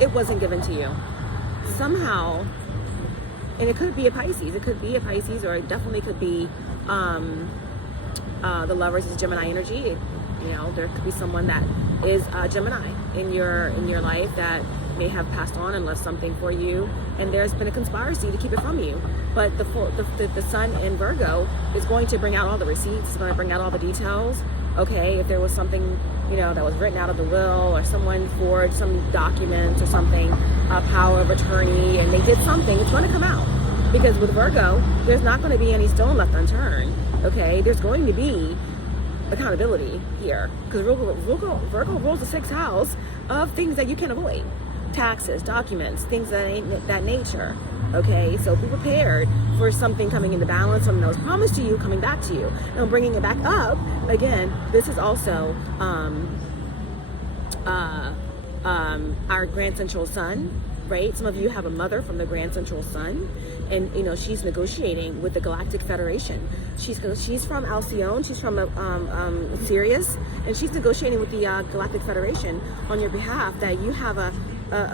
it wasn't given to you. Somehow, and it could be a Pisces. It could be a Pisces, or it definitely could be the Lovers is Gemini energy. There could be someone that is Gemini in your life that may have passed on and left something for you, and there's been a conspiracy to keep it from you. But the sun in Virgo is going to bring out all the receipts. It's going to bring out all the details. Okay, if there was something, you know, that was written out of the will, or someone forged some documents or something, a power of attorney, and they did something, it's going to come out. Because with Virgo, there's not going to be any stone left unturned. Okay, there's going to be accountability here, because Virgo rules the sixth house of things that you can avoid: taxes, documents, things that nature. Okay, so be prepared for something coming into balance, something that was promised to you coming back to you. And bringing it back up again, this is also our grand central sun, right? Some of you have a mother from the grand central sun, and you know, she's negotiating with the Galactic Federation. She's from Alcyone, she's from Sirius, and she's negotiating with the Galactic Federation on your behalf, that you have a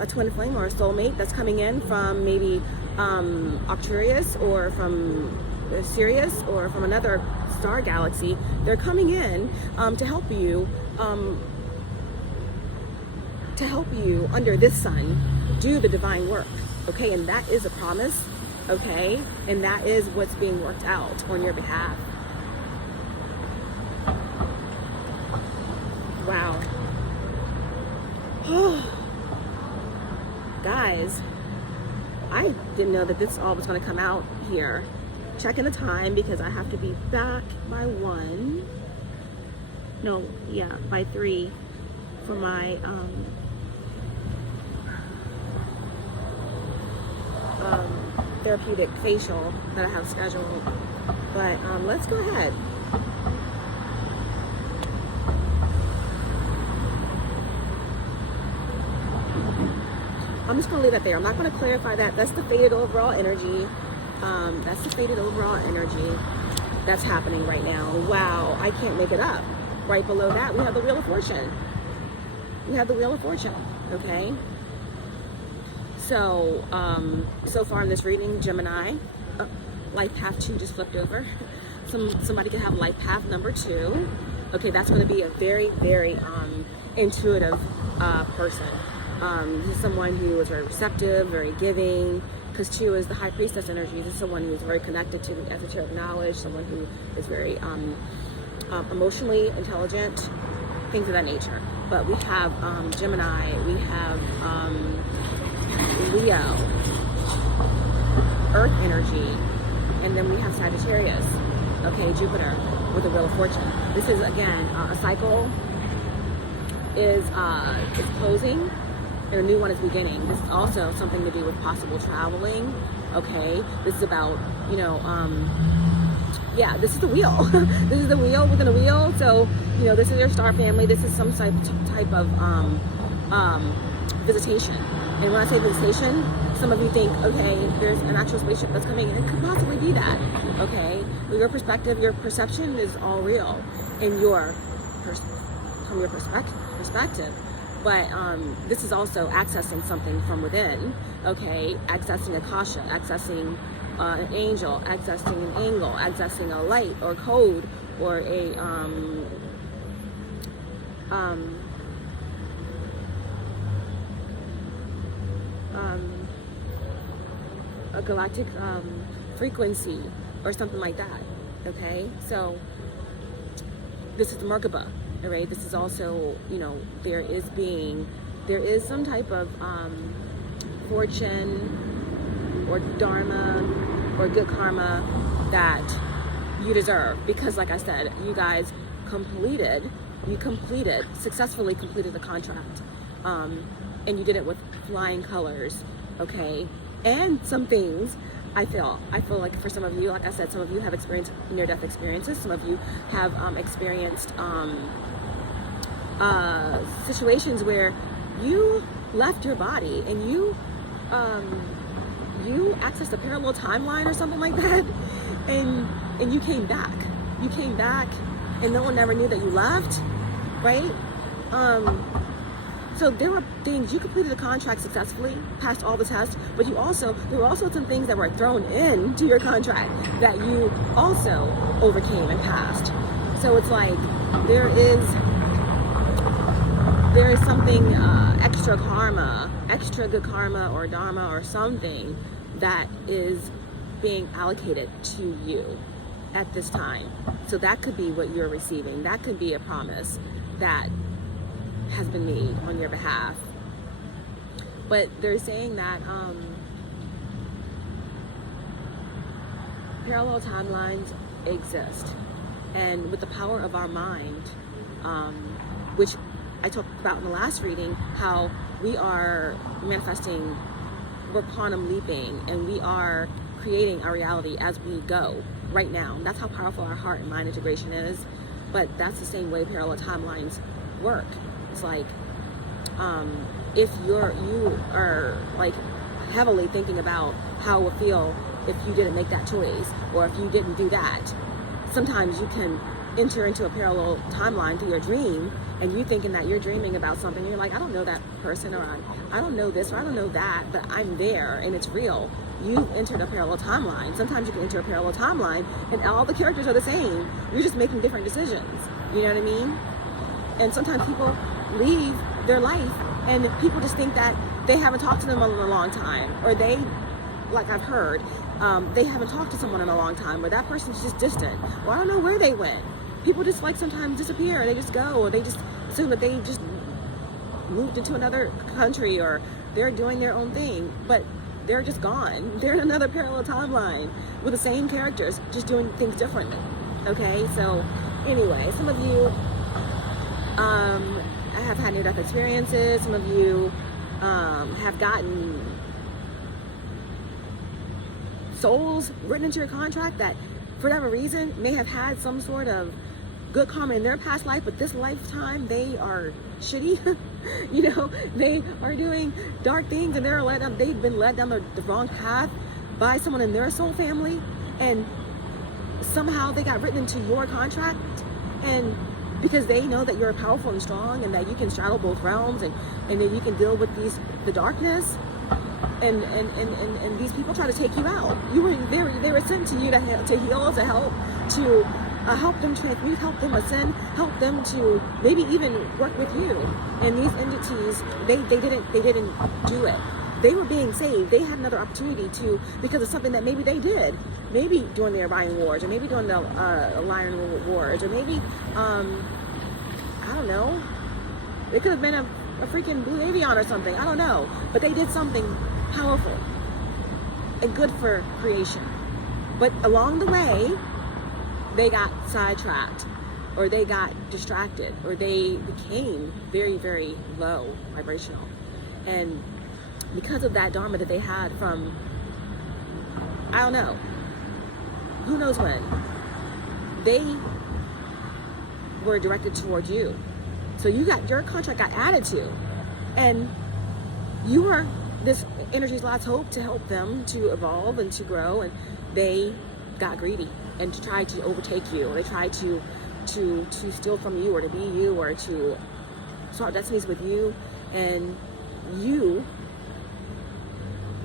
twin flame or a soulmate that's coming in from maybe Arcturus, or from Sirius, or from another star galaxy. They're coming in to help you under this sun do the divine work. Okay, and that is a promise. Okay, and that is what's being worked out on your behalf. Wow. Guys, I didn't know that this all was going to come out here. Checking the time, because I have to be back by 1. No, yeah, by 3 for my therapeutic facial that I have scheduled. But let's go ahead. I'm just going to leave that there. I'm not going to clarify that. That's the faded overall energy. That's the faded overall energy that's happening right now. Wow, I can't make it up. Right below that, we have the Wheel of Fortune. We have the Wheel of Fortune, okay? So, so far in this reading, Gemini, life path 2 just flipped over. Somebody could have life path number 2. Okay, that's going to be a very, very intuitive person. This is someone who is very receptive, very giving, because 2 is the High Priestess energy. This is someone who is very connected to the esoteric knowledge, someone who is very emotionally intelligent, things of that nature. But we have Gemini, we have Leo, Earth energy, and then we have Sagittarius, okay, Jupiter with the Wheel of Fortune. This is, again, a cycle is closing, and a new one is beginning. This is also something to do with possible traveling, okay? This is about, you know, yeah, this is the wheel. This is the wheel within a wheel. So, you know, this is your star family. This is some type of visitation. And when I say visitation, some of you think, okay, there's an actual spaceship that's coming in. It could possibly be that, okay? But your perspective, your perception is all real in from your perspective. But this is also accessing something from within, okay? Accessing Akasha, accessing an angel, accessing an angle, accessing a light or code, or a galactic frequency or something like that, okay? So this is the Merkaba, all right? This is also, you know, there is some type of fortune or dharma or good karma that you deserve, because like I said, you guys successfully completed the contract, and you did it with flying colors, okay? And some things, I feel like for some of you, like I said, some of you have experienced near-death experiences. Some of you have experienced situations where you left your body and you accessed a parallel timeline or something like that, and you came back. You came back, and no one ever knew that you left, right? So there were things, you completed the contract successfully, passed all the tests, but there were also some things that were thrown into your contract that you also overcame and passed. So it's like there is something extra karma, extra good karma or dharma or something that is being allocated to you at this time. So that could be what you're receiving. That could be a promise that has been made on your behalf. But they're saying that parallel timelines exist. And with the power of our mind, which I talked about in the last reading, how we are manifesting, we're quantum leaping, and we are creating our reality as we go right now. That's how powerful our heart and mind integration is. But that's the same way parallel timelines work. It's like, if you are like heavily thinking about how it would feel if you didn't make that choice, or if you didn't do that, sometimes you can enter into a parallel timeline through your dream, and you thinking that you're dreaming about something, you're like, I don't know that person, or I don't know this, or I don't know that, but I'm there and it's real. You entered a parallel timeline. Sometimes you can enter a parallel timeline and all the characters are the same. You're just making different decisions. You know what I mean? And sometimes people leave their life and people just think that they haven't talked to them in a long time, or they, like I've heard, they haven't talked to someone in a long time, or that person's just distant. Well, I don't know where they went. People just like sometimes disappear. They just go, or they just assume that they just moved into another country, or they're doing their own thing, but they're just gone. They're in another parallel timeline with the same characters, just doing things differently. Okay, so anyway, some of you have had near-death experiences. Some of you have gotten souls written into your contract that for whatever reason may have had some sort of good karma in their past life, but this lifetime they are shitty. You know, they are doing dark things, and they've been led down the wrong path by someone in their soul family, and somehow they got written into your contract, and because they know that you're powerful and strong, and that you can straddle both realms, and that you can deal with the darkness, and these people try to take you out. They were sent to you to heal, to help, to help them transmute, help them ascend, help them to maybe even work with you. And these entities, they didn't do it. They were being saved. They had another opportunity to, because of something that maybe they did, maybe during the Orion Wars, or maybe during the Lion Wars, or maybe I don't know. It could have been a freaking blue avian or something. I don't know. But they did something powerful and good for creation. But along the way, they got sidetracked, or they got distracted, or they became very, very low vibrational. And because of that dharma that they had from, I don't know, who knows when, they were directed towards you. So your contract got added to, and you were this energy's last hope to help them to evolve and to grow, and they got greedy and to try to overtake you, or they tried to steal from you, or to be you, or to swap destinies with you, and you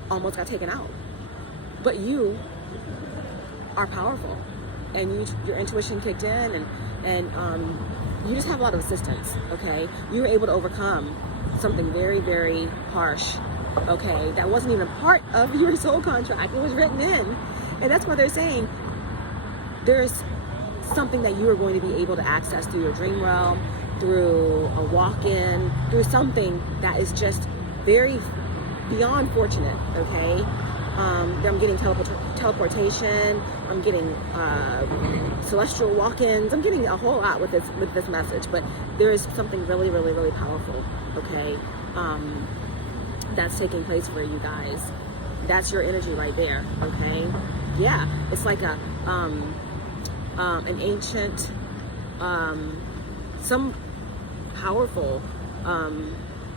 almost got taken out. But you are powerful, and your intuition kicked in, and you just have a lot of assistance. Okay, you were able to overcome something very, very harsh. Okay, that wasn't even a part of your soul contract. It was written in, and that's why they're saying there's something that you are going to be able to access through your dream realm, through a walk-in, through something that is just very beyond fortunate. Okay, I'm getting teleportation. I'm getting celestial walk-ins. I'm getting a whole lot with this message, but there is something really, really, really powerful. Okay, that's taking place for you guys. That's your energy right there. Okay, yeah, it's like an ancient, some powerful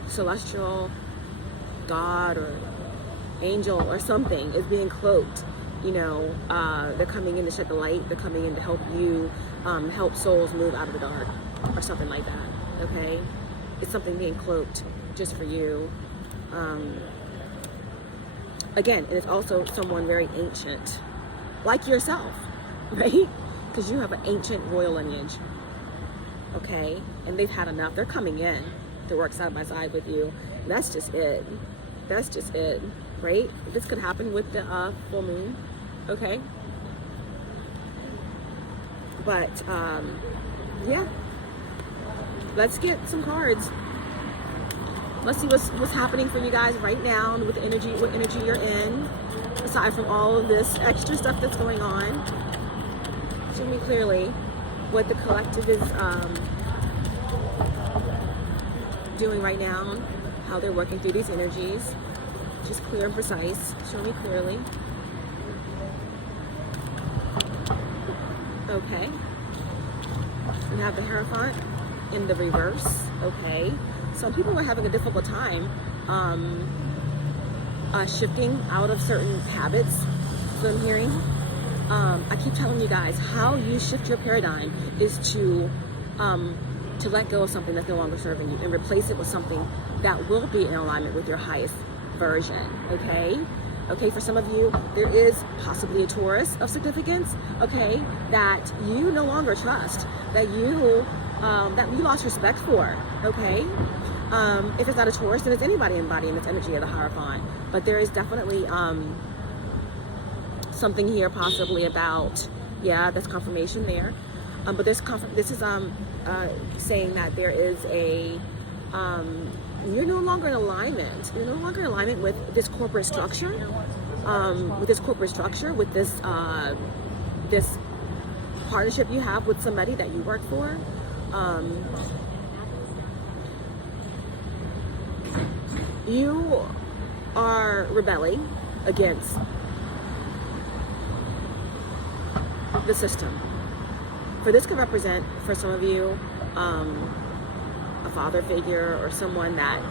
celestial god or angel or something is being cloaked. You know, they're coming in to shed the light. They're coming in to help you, help souls move out of the dark, or something like that. Okay, it's something being cloaked just for you. Again, and it's also someone very ancient, like yourself, right? Because you have an ancient royal lineage. Okay, and they've had enough. They're coming in. to work side by side with you. That's just it. That's just it, right? This could happen with the full moon, okay? But yeah, let's get some cards. Let's see what's happening for you guys right now and with the energy, what energy you're in, aside from all of this extra stuff that's going on. Show me clearly what the collective is doing right now, how they're working through these energies. Just clear and precise. Show me clearly. Okay. We have the Hierophant in the reverse. Okay. Some people are having a difficult time shifting out of certain habits, so I'm hearing. I keep telling you guys, how you shift your paradigm is to let go of something that's no longer serving you and replace it with something that will be in alignment with your highest version, okay? Okay, for some of you, there is possibly a Taurus of significance, okay, that you no longer trust, that you lost respect for, okay? If it's not a Taurus, then it's anybody embodying this energy of the Hierophant. But there is definitely something here possibly about, yeah, there's confirmation there. But this is saying that there is a, you're no longer in alignment. You're no longer in alignment with this corporate structure, with this partnership you have with somebody that you work for. You are rebelling against the system. For this could represent, for some of you, a father figure or someone that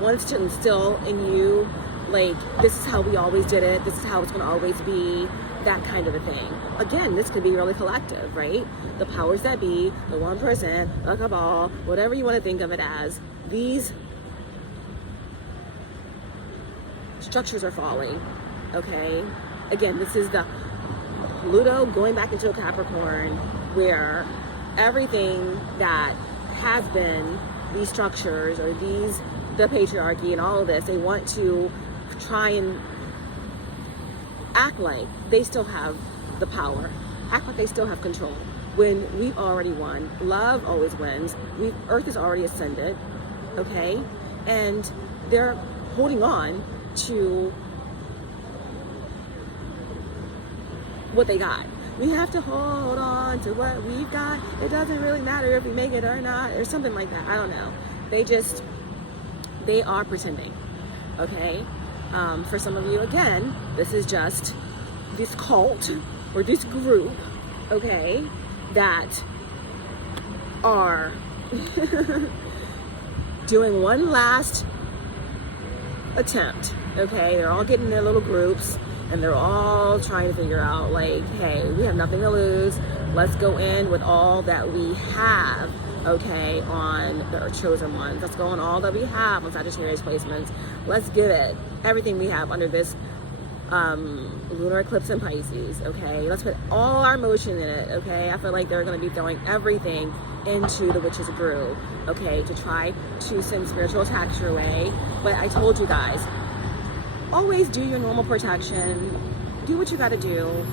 wants to instill in you, like, this is how we always did it, this is how it's going to always be, that kind of a thing. Again, this could be really collective, right? The powers that be, the 1%, the cabal, whatever you want to think of it as, these structures are falling, okay? Again, this is the Pluto going back into a Capricorn, where everything that has been these structures or the patriarchy and all of this, they want to try and act like they still have the power, act like they still have control, when we've already won. Love always wins. Earth is already ascended, okay? And they're holding on to what they got. We have to hold on to what we've got. It doesn't really matter if we make it or not, or something like that. I don't know. They are pretending, okay? For some of you, again, this is just this cult or this group, okay, that are doing one last attempt, okay? They're all getting their little groups and they're all trying to figure out, like, hey, we have nothing to lose. Let's go in with all that we have, okay, on the chosen ones. Let's go on all that we have on Sagittarius placements. Let's give it everything we have under this lunar eclipse in Pisces, okay? Let's put all our emotion in it, okay? I feel like they're going to be throwing everything into the witch's brew, okay, to try to send spiritual attacks your way. But I told you guys, always do your normal protection, do what you got to do,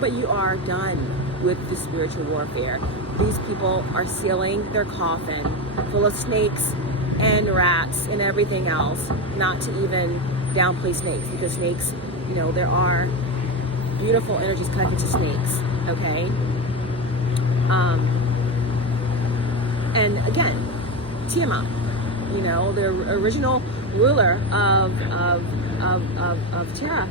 but you are done with the spiritual warfare. These people are sealing their coffin full of snakes and rats and everything else, not to even downplay snakes, because snakes, you know, there are beautiful energies connected to snakes, okay? And again, Tiamat, you know, the original ruler of Terra,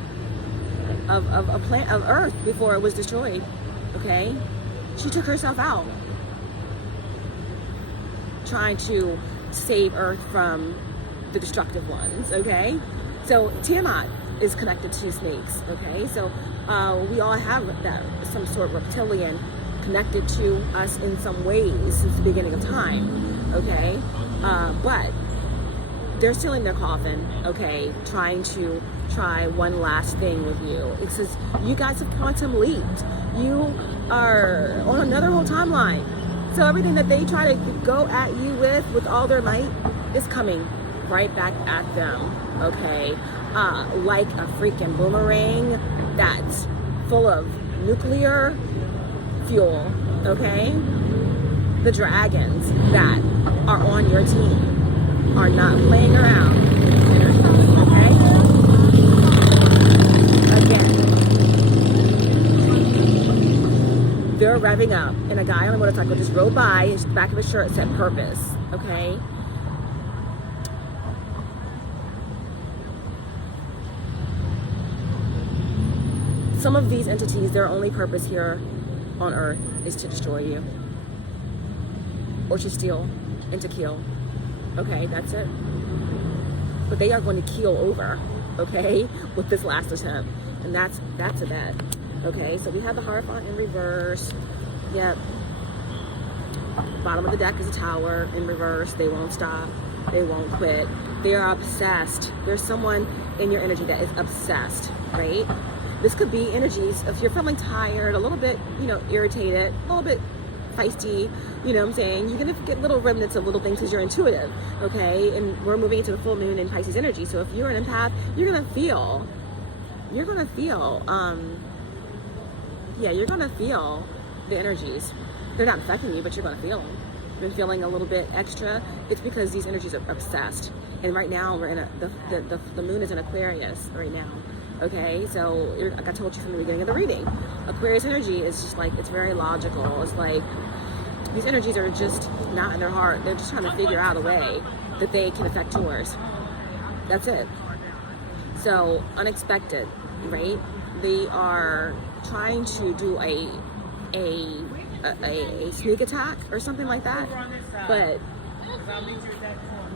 of Earth before it was destroyed, okay? She took herself out trying to save Earth from the destructive ones, okay? So Tiamat is connected to snakes, okay? So we all have that, some sort of reptilian connected to us in some ways since the beginning of time, okay? But they're sealing their coffin, okay, trying to try one last thing with you. It says you guys have quantum leaped. You are on another whole timeline. So everything that they try to go at you with all their might is coming right back at them, okay? Like a freaking boomerang that's full of nuclear fuel, okay? The dragons that are on your team are not playing around, okay? Again, they're revving up, and a guy on a motorcycle just rode by, his back of his shirt said purpose, okay? Some of these entities, their only purpose here on Earth is to destroy you, or to steal, and to kill. Okay, that's it. But they are going to keel over, okay, with this last attempt, and that's a bet. Okay, so we have the Hierophant in reverse. Yep. Bottom of the deck is a Tower in reverse. They won't stop. They won't quit. They are obsessed. There's someone in your energy that is obsessed, right? This could be energies if you're feeling tired, a little bit, irritated, a little bit feisty, you know what I'm saying? You're going to get little remnants of little things because you're intuitive, okay? And we're moving into the full moon in Pisces energy. So if you're an empath, you're going to feel the energies. They're not affecting you, but you're going to feel them. You've been feeling a little bit extra. It's because these energies are obsessed. And right now we're in the moon is in Aquarius right now. Okay, so like I told you from the beginning of the reading, Aquarius energy is just like, it's very logical. It's like these energies are just not in their heart. They're just trying to figure out a way that they can affect yours. That's it. So unexpected, right? They are trying to do a sneak attack or something like that, but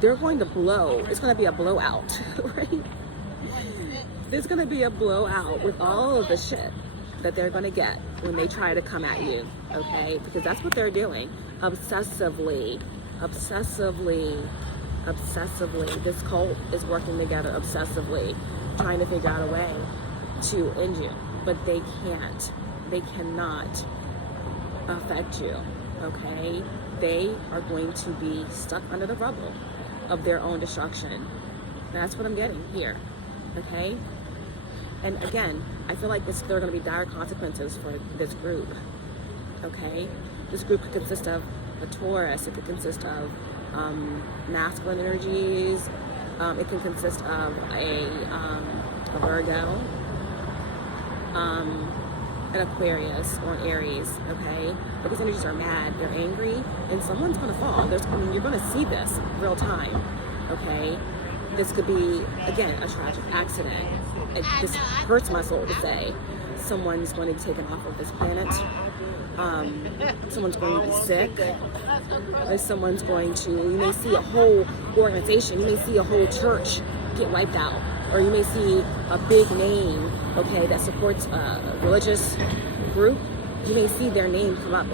they're going to blow. It's going to be a blowout, right? There's going to be a blowout with all of the shit that they're going to get when they try to come at you, okay? Because that's what they're doing. Obsessively. This cult is working together obsessively, trying to figure out a way to end you. But they can't. They cannot affect you, okay? They are going to be stuck under the rubble of their own destruction. That's what I'm getting here, okay? And again, I feel like there are going to be dire consequences for this group, okay? This group could consist of a Taurus, it could consist of masculine energies, it can consist of a Virgo, an Aquarius, or an Aries, okay? But these energies are mad, they're angry, and someone's going to fall. You're going to see this real time, okay? This could be, again, a tragic accident. This hurts my soul to say. Someone's going to be taken off of this planet. Someone's going to be sick. Someone's going to, you may see a whole organization, you may see a whole church get wiped out. Or you may see a big name, okay, that supports a religious group. You may see their name come up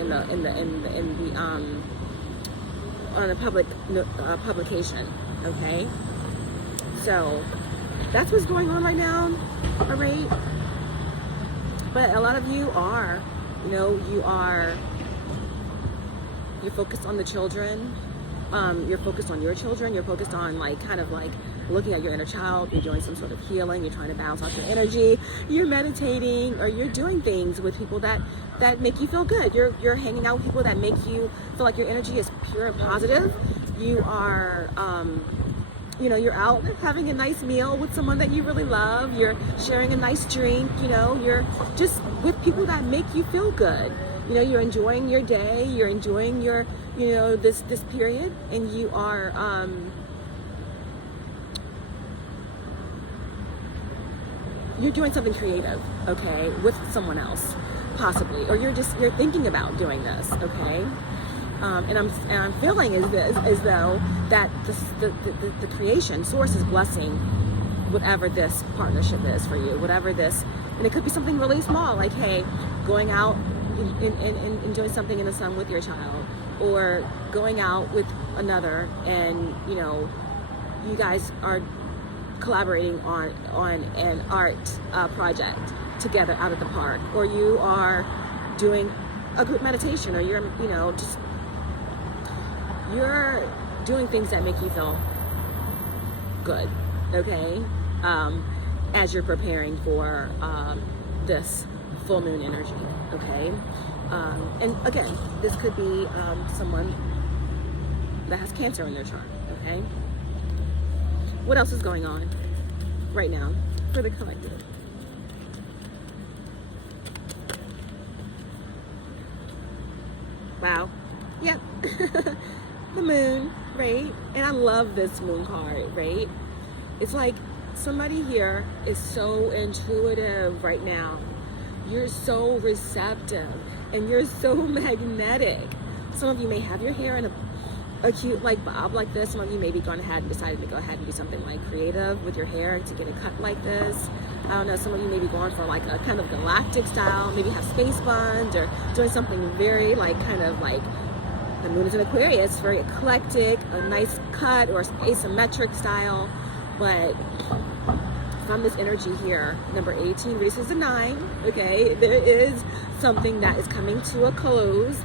on a public publication, okay? So that's what's going on right now, all right? But a lot of you are, you're focused on the children. You're focused on your children. You're focused on kind of looking at your inner child. You're doing some sort of healing. You're trying to balance out your energy. You're meditating, or you're doing things with people that make you feel good. You're hanging out with people that make you feel like your energy is pure and positive. You are, you're out having a nice meal with someone that you really love. You're sharing a nice drink. You're just with people that make you feel good. You're enjoying your day. You're enjoying your, this period, and you are, you're doing something creative, okay, with someone else, possibly, or you're thinking about doing this, okay. And I'm feeling as though that the creation source is blessing whatever this partnership is for you, whatever this, and it could be something really small, like, hey, going out and doing something in the sun with your child, or going out with another, and you guys are collaborating on an art project together out at the park, or you are doing a group meditation, or you're just you're doing things that make you feel good, okay? As you're preparing for this full moon energy, okay? And again, this could be someone that has Cancer in their chart, okay? What else is going on right now for the collective? Wow. Yep. The moon, right? And I love this moon card, right? It's like somebody here is so intuitive right now. You're so receptive and you're so magnetic. Some of you may have your hair in a cute like bob like this. Some of you may be gone ahead and decided to go ahead and do something like creative with your hair to get it cut like this. I don't know, some of you may be going for like a kind of galactic style, maybe have space buns or doing something very like kind of like, the moon is in Aquarius, very eclectic, a nice cut or asymmetric style. But from this energy here, number 18 releases the 9, okay? There is something that is coming to a close.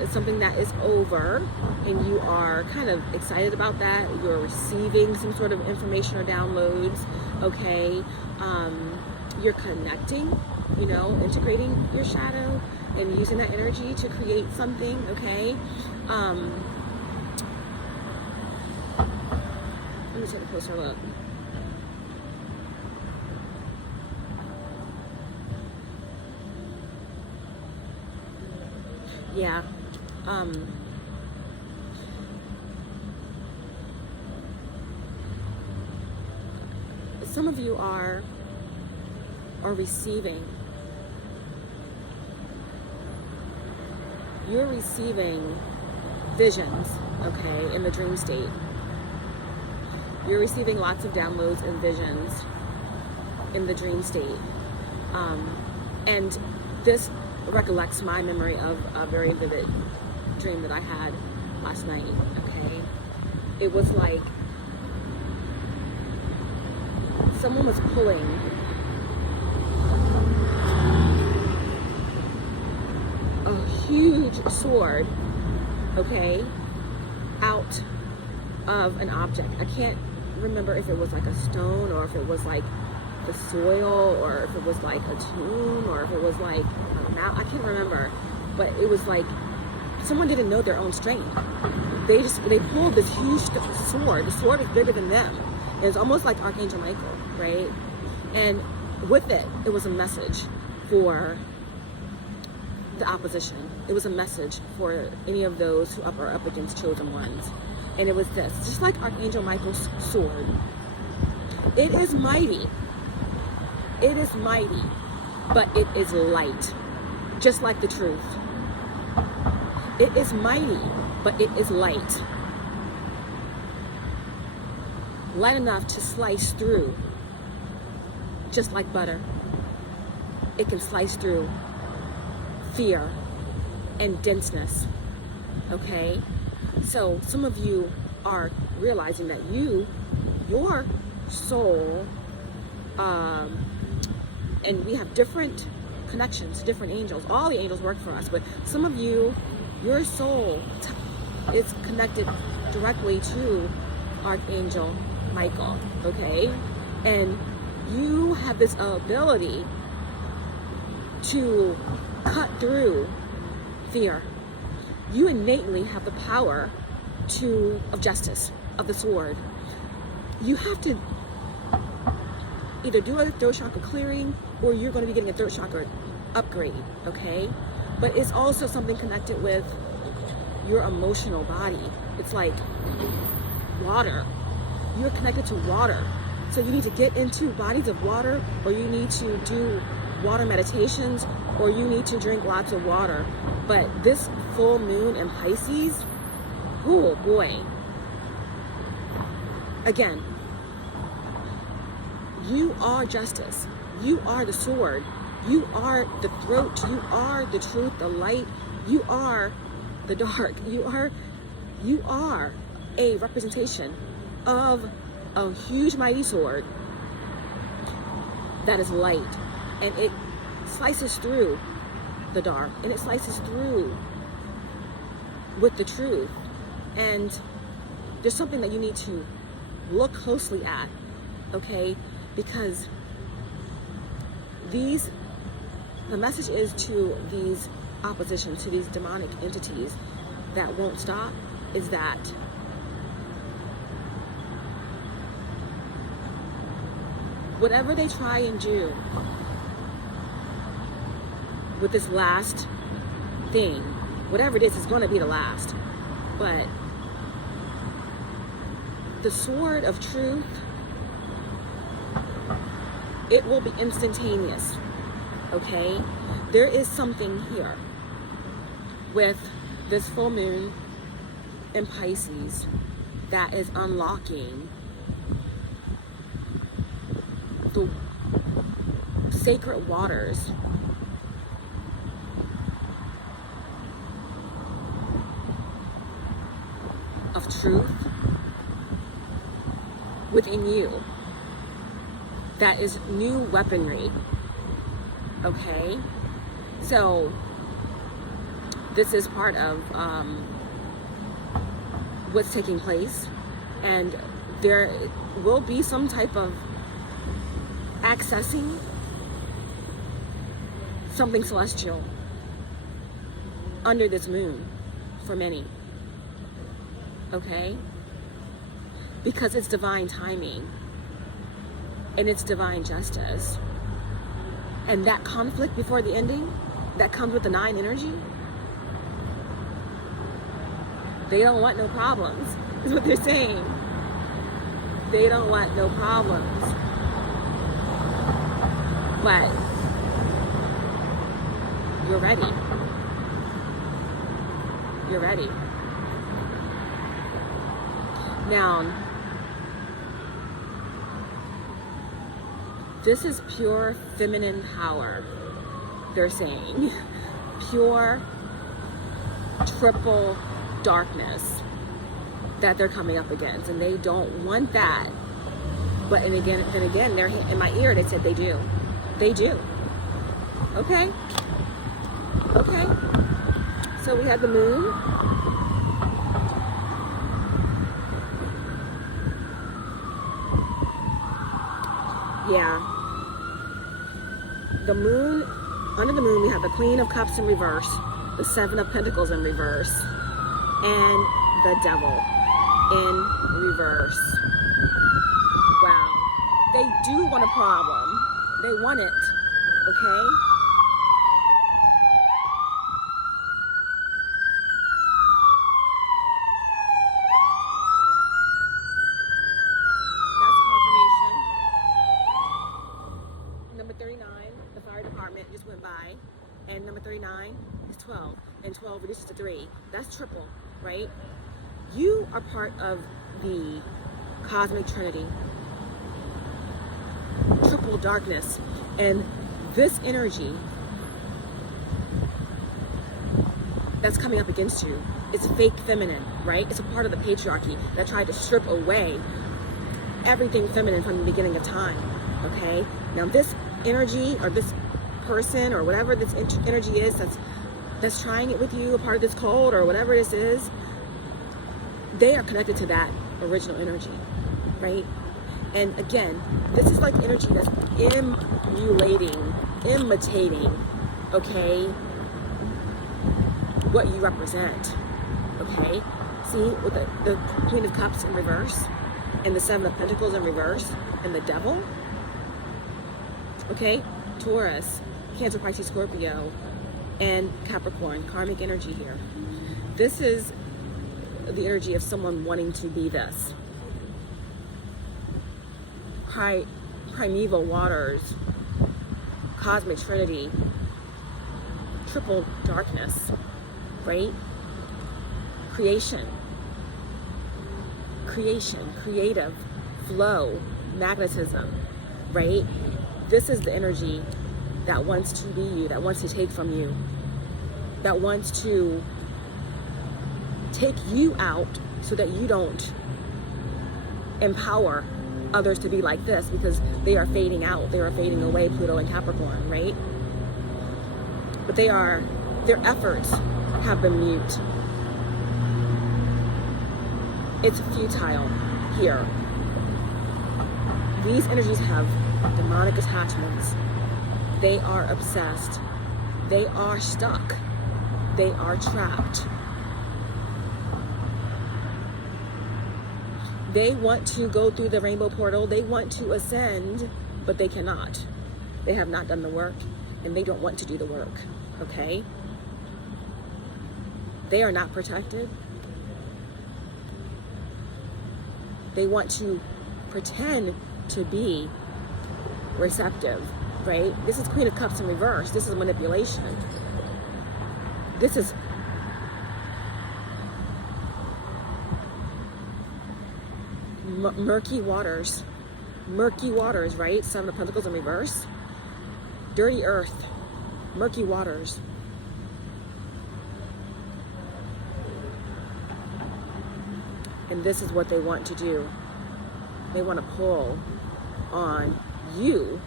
It's something that is over, and you are kind of excited about that. You're receiving some sort of information or downloads, okay? You're connecting, you know, integrating your shadow and using that energy to create something, okay? Let me take a closer look. Yeah. Some of you are receiving. You're receiving visions, okay, in the dream state. You're receiving lots of downloads and visions in the dream state. And this recollects my memory of a very vivid dream that I had last night, okay? It was like someone was pulling a huge sword, okay, out of an object. I can't remember if it was like a stone or if it was like the soil or if it was like a tomb or if it was like a mountain. I can't remember, but it was like someone didn't know their own strength. They pulled this huge sword. The sword is bigger than them. It was almost like Archangel Michael, right? And with it, it was a message for the opposition. It was a message for any of those who are up against chosen ones. And it was this, just like Archangel Michael's sword. It is mighty. It is mighty, but it is light, just like the truth. It is mighty, but it is light. Light enough to slice through, just like butter. It can slice through fear and denseness, okay? So some of you are realizing that your soul, and we have different connections, different angels. All the angels work for us, but some of you, your soul is connected directly to Archangel Michael, okay? And you have this ability to cut through fear. You innately have the power of justice, of the sword. You have to either do a throat chakra clearing or you're going to be getting a throat chakra upgrade, okay? But it's also something connected with your emotional body. It's like water. You're connected to water. So you need to get into bodies of water, or you need to do water meditations, or you need to drink lots of water. But this full moon in Pisces, oh boy. Again, you are justice. You are the sword. You are the throat. You are the truth, the light. You are the dark. You are a representation of a huge mighty sword that is light, and it slices through the dark, and it slices through with the truth, And there's something that you need to look closely at, okay? Because the message is to these oppositions, to these demonic entities that won't stop, is that whatever they try and do with this last thing, whatever it is going to be the last. But the sword of truth, it will be instantaneous, okay? There is something here with this full moon in Pisces that is unlocking the sacred waters of truth within you. That is new weaponry, okay? So this is part of what's taking place, and there will be some type of accessing something celestial under this moon for many, okay? Because it's divine timing and it's divine justice. And that conflict before the ending that comes with the 9 energy, they don't want no problems, is what they're saying. They don't want no problems. But you're ready. You're ready. Now, this is pure feminine power, they're saying. Pure triple darkness that they're coming up against, and they don't want that. But then again, they're in my ear, they said they do. They do. Okay. Okay. So we have the moon. Yeah. The moon, under the moon, we have the Queen of Cups in reverse, the 7 of Pentacles in reverse, and the Devil in reverse. Wow. They do want a problem. They want it. Okay? That's confirmation. Number 39, the fire department just went by. And number 39 is 12. And 12 reduces to 3. That's triple, right? You are part of the cosmic trinity. Triple darkness. And this energy that's coming up against you is fake feminine, right? It's a part of the patriarchy that tried to strip away everything feminine from the beginning of time, okay? Now this energy, or this person, or whatever this energy is that's trying it with you, a part of this cult, or whatever this is, they are connected to that original energy, right? And again, this is like energy that's imitating, okay, what you represent, okay? See, with the Queen of Cups in reverse, and the 7 of Pentacles in reverse, and the Devil, okay? Taurus, Cancer, Pisces, Scorpio, and Capricorn, karmic energy here. This is the energy of someone wanting to be this. Primeval waters, cosmic trinity, triple darkness, right? Creation, creative, flow, magnetism, right? This is the energy that wants to be you, that wants to take from you, that wants to take you out so that you don't empower others to be like this, because they are fading out, they are fading away, Pluto and Capricorn, right? But their efforts have been mute. It's futile here. These energies have demonic attachments. They are obsessed. They are stuck. They are trapped. They want to go through the rainbow portal. They want to ascend, but they cannot. They have not done the work, and they don't want to do the work, okay? They are not protected. They want to pretend to be receptive, right? This is Queen of Cups in reverse. This is manipulation. This is murky waters. Murky waters, right? Seven of Pentacles in reverse. Dirty earth. Murky waters. And this is what they want to do. They want to pull on you,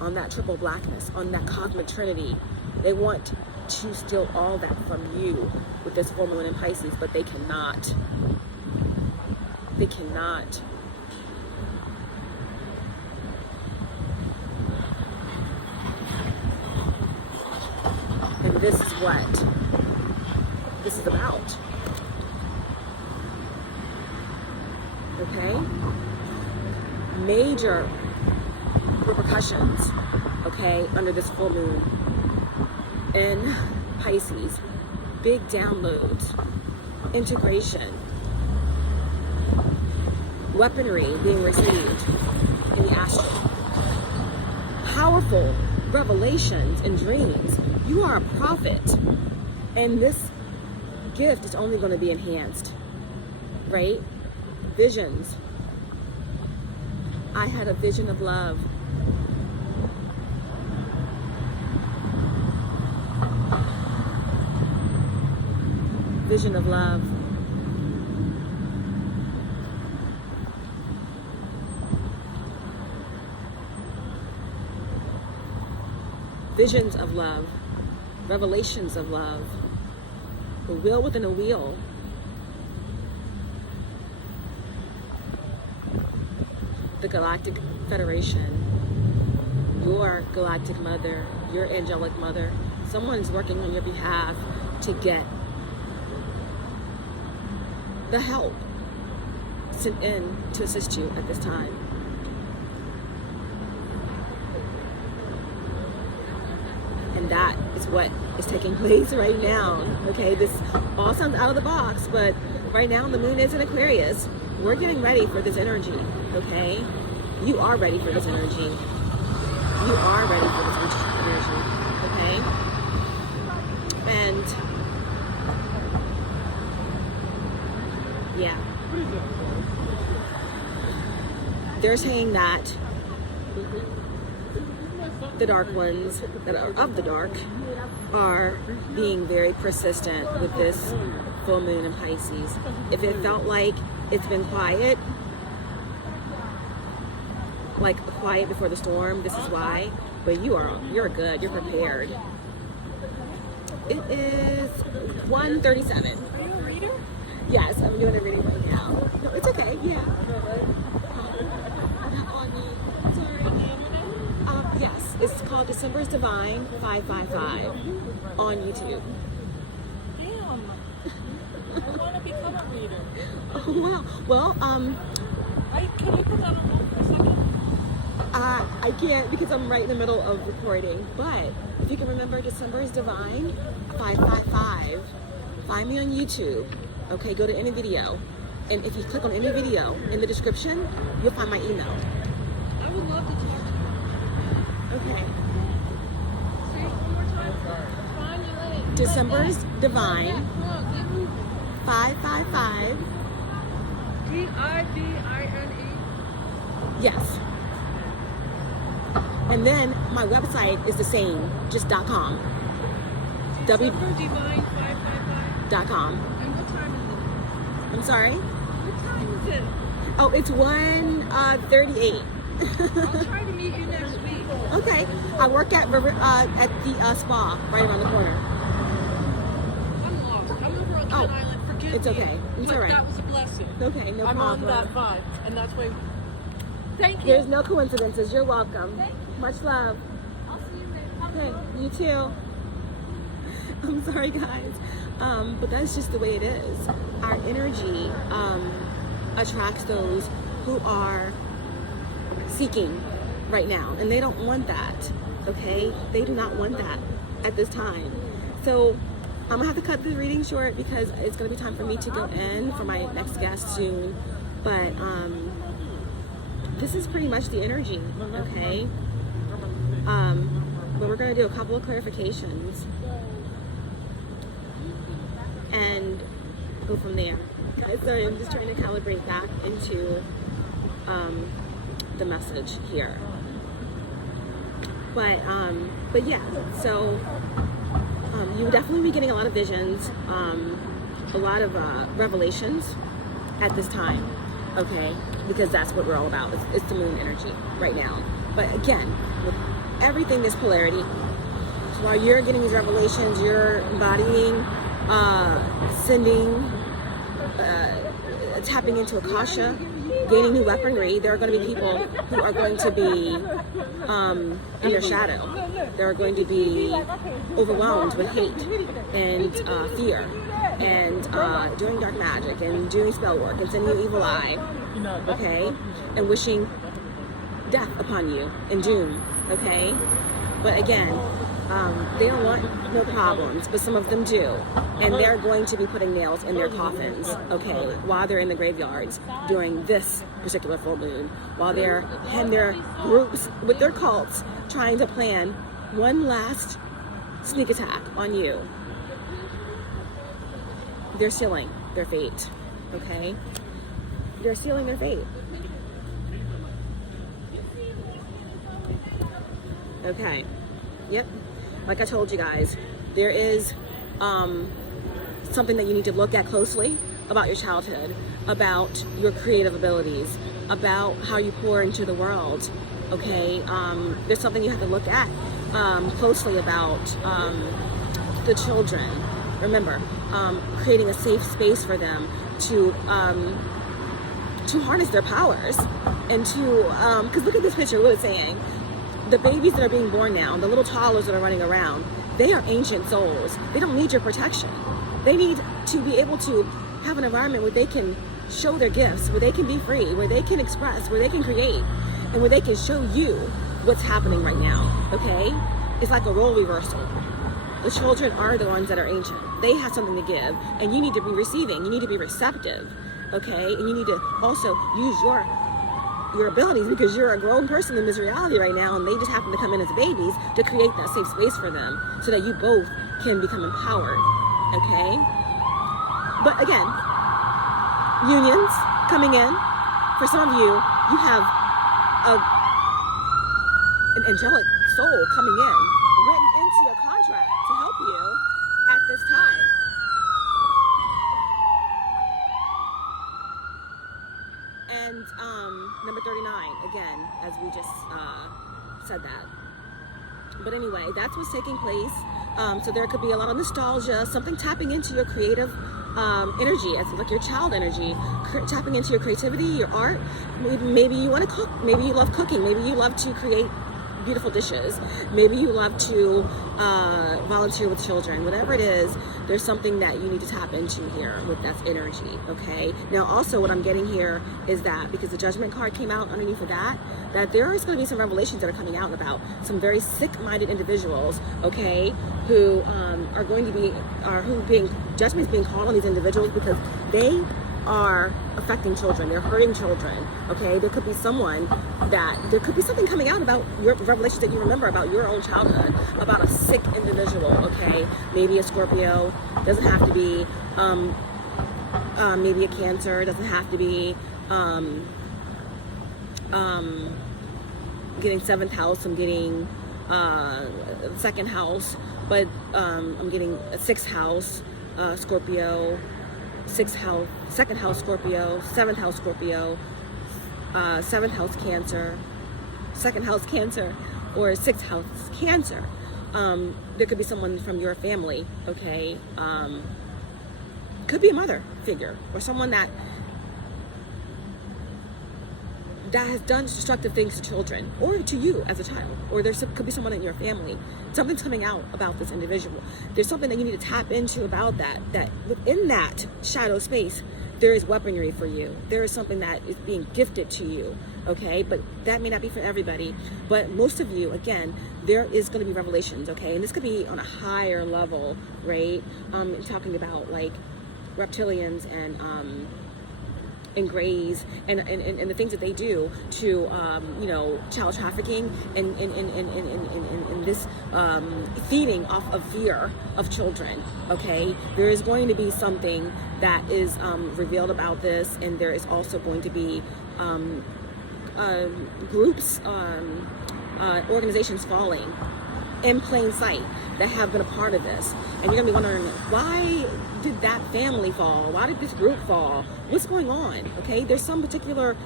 on that triple blackness, on that cosmic trinity. They want to steal all that from you with this full moon in Pisces, but they cannot. They cannot. And this is what this is about. Okay? Major repercussions, okay, under this full moon in Pisces. Big downloads, integration, weaponry being received in the astral, powerful revelations and dreams. You are a prophet, and this gift is only going to be enhanced, right? Visions. I had a vision of love. Vision of love. Visions of love. Revelations of love. The wheel within a wheel. The Galactic Federation, your galactic mother, your angelic mother, someone's working on your behalf to get the help sent in to assist you at this time. And that is what is taking place right now. Okay, this all sounds out of the box, but right now the moon is in Aquarius. We're getting ready for this energy, okay? You are ready for this energy. You are ready for this energy, okay? And, yeah. They're saying that the dark ones that are of the dark are being very persistent with this full moon in Pisces. If it felt like it's been quiet, like quiet before the storm, this is why. But you're good, you're prepared. It is 1:37. Are you a reader? Yes, I'm doing a reading right now. No, it's okay, yeah. Yes, it's called DecembersDivine 555 on YouTube. Damn. I want to become a reader. Oh, wow. Well, Can you put that on hold for a second? I can't because I'm right in the middle of recording. But if you can remember DecembersDivine 555, find me on YouTube. Okay, go to any video. And if you click on any video in the description, you'll find my email. I would love to talk to you. Okay. Say it one more time. Find DecembersDivine 555. DIVINE. Yes. And then my website is the same, just .com. DecemberDivine555.com. And what time is it? I'm sorry? What time is it? Oh, it's 1:38. I'll try to meet you next week. Okay. I work at the spa right around the corner. I'm lost. I'm over on Ken Island. forgive It's me. okay. It's But all right. that was a blessing. Okay, no I'm problem. on that vibe, and that's why. Thank you. There's no coincidences. You're welcome. Thank Much love. I'll see you later. Okay, you too. I'm sorry, guys. But that's just the way it is. Our energy attracts those who are seeking right now, and they don't want that. Okay, they do not want that at this time. So I'm gonna have to cut the reading short because it's gonna be time for me to go in for my next guest soon. But this is pretty much the energy. Okay. But we're gonna do a couple of clarifications and go from there. Guys, sorry, I'm just trying to calibrate back into the message here. But yeah, so you will definitely be getting a lot of visions, a lot of revelations at this time, okay? Because that's what we're all about. It's the moon energy right now. But again, with everything, this polarity. So while you're getting these revelations, you're embodying, sending, tapping into Akasha, gaining new weaponry. There are going to be people who are going to be in your shadow. They're going to be overwhelmed with hate and fear and doing dark magic and doing spell work and sending you evil eye, okay, and wishing death upon you and doom, okay. But again, they don't want no problems, but some of them do. And they're going to be putting nails in their coffins, okay, while they're in the graveyards during this particular full moon, while they're in their groups with their cults trying to plan one last sneak attack on you. They're sealing their fate, okay? They're sealing their fate. Okay, yep. Like I told you guys, there is something that you need to look at closely about your childhood, about your creative abilities, about how you pour into the world, okay? There's something you have to look at closely about the children. Remember, creating a safe space for them to harness their powers and to, because look at this picture, what it's saying. The babies that are being born now, the little toddlers that are running around, they are ancient souls. They don't need your protection. They need to be able to have an environment where they can show their gifts, where they can be free, where they can express, where they can create, and where they can show you what's happening right now, okay? It's like a role reversal. The children are the ones that are ancient. They have something to give, and you need to be receiving. You need to be receptive, okay? And you need to also use your abilities, because you're a grown person in this reality right now, and they just happen to come in as babies to create that safe space for them so that you both can become empowered, okay? But again, unions coming in. For some of you, you have an angelic soul coming in, written into your contract to help you at this time. And number 39, again, as we just said that. But anyway, that's what's taking place. So there could be a lot of nostalgia, something tapping into your creative energy, as like your child energy, tapping into your creativity, your art. Maybe you want to cook. Maybe you love cooking. Maybe you love to create beautiful dishes. Maybe you love to volunteer with children. Whatever it is, there's something that you need to tap into here with that energy, okay? Now also what I'm getting here is that, because the Judgment card came out underneath of that there is going to be some revelations that are coming out about some very sick-minded individuals, okay, who are going to be, judgment is being called on these individuals because they are affecting children. They're hurting children, okay? There could be something coming out about your revelations that you remember about your own childhood, about a sick individual, okay? Maybe a Scorpio, doesn't have to be, maybe a Cancer, doesn't have to be, getting 7th house, I'm getting 2nd house, but I'm getting a 6th house, Scorpio, 6th house, 2nd house Scorpio, 7th house Scorpio, 7th house Cancer, 2nd house Cancer, or 6th house Cancer. There could be someone from your family, okay? Could be a mother, figure, or someone that has done destructive things to children, or to you as a child, or could be someone in your family. Something's coming out about this individual. There's something that you need to tap into about that within that shadow space, there is weaponry for you. There is something that is being gifted to you, okay? But that may not be for everybody. But most of you, again, there is going to be revelations, okay? And this could be on a higher level, right? Talking about like reptilians and grays and the things that they do to child trafficking and this feeding off of fear of children, okay? There is going to be something that is revealed about this, and there is also going to be groups, organizations falling in plain sight that have been a part of this. And you're gonna be wondering, why did that family fall? Why did this group fall? What's going on? Okay, there's some particular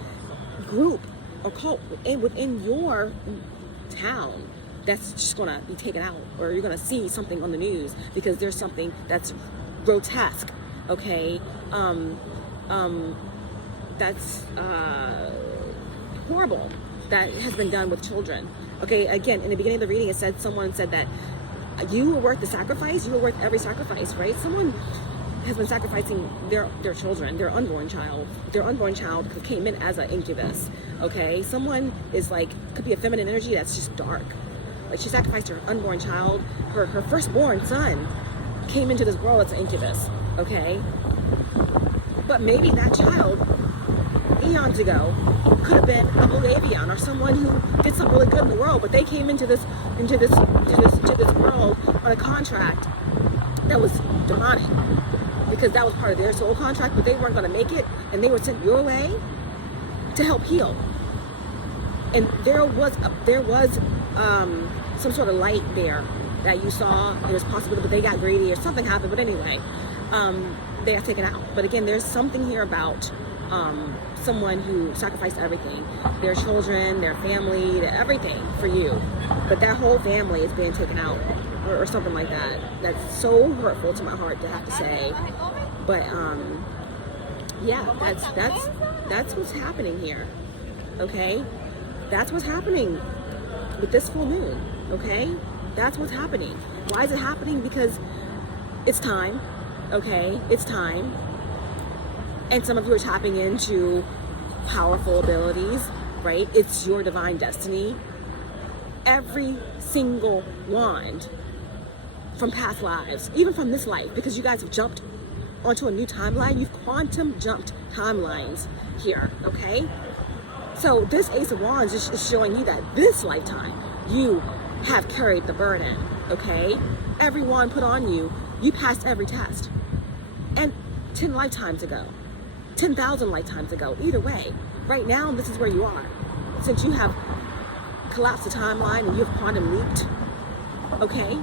group or cult within your town that's just gonna be taken out, or you're gonna see something on the news because there's something that's grotesque, okay? That's horrible that has been done with children. Okay, again, in the beginning of the reading, someone said that you were worth the sacrifice. You were worth every sacrifice, right? Someone has been sacrificing their children, their unborn child. Their unborn child came in as an incubus, okay? Someone is like, could be a feminine energy that's just dark. Like she sacrificed her unborn child. Her firstborn son came into this world as an incubus, okay? But maybe that child, eons ago, could have been a blue avian or someone who did something really good in the world, but they came into this world on a contract that was demonic, because that was part of their soul contract, but they weren't going to make it, and they were sent your way to help heal. And there was some sort of light there that you saw. There was possibility, but they got greedy or something happened. But anyway, they got taken out. But again, there's something here about someone who sacrificed everything, their children, their family, everything for you. But that whole family is being taken out, or something like that. That's so hurtful to my heart to have to say. But yeah, that's what's happening here. Okay, that's what's happening with this full moon. Okay, that's what's happening. Why is it happening? Because it's time. Okay, it's time. And some of you are tapping into powerful abilities, right? It's your divine destiny. Every single wand from past lives, even from this life, because you guys have jumped onto a new timeline. You've quantum jumped timelines here, okay? So this Ace of Wands is showing you that this lifetime, you have carried the burden, okay? Every wand put on you, you passed every test. And 10 lifetimes ago, 10,000 lifetimes ago, either way, right now, this is where you are. Since you have collapsed the timeline and you've quantum leaped, okay?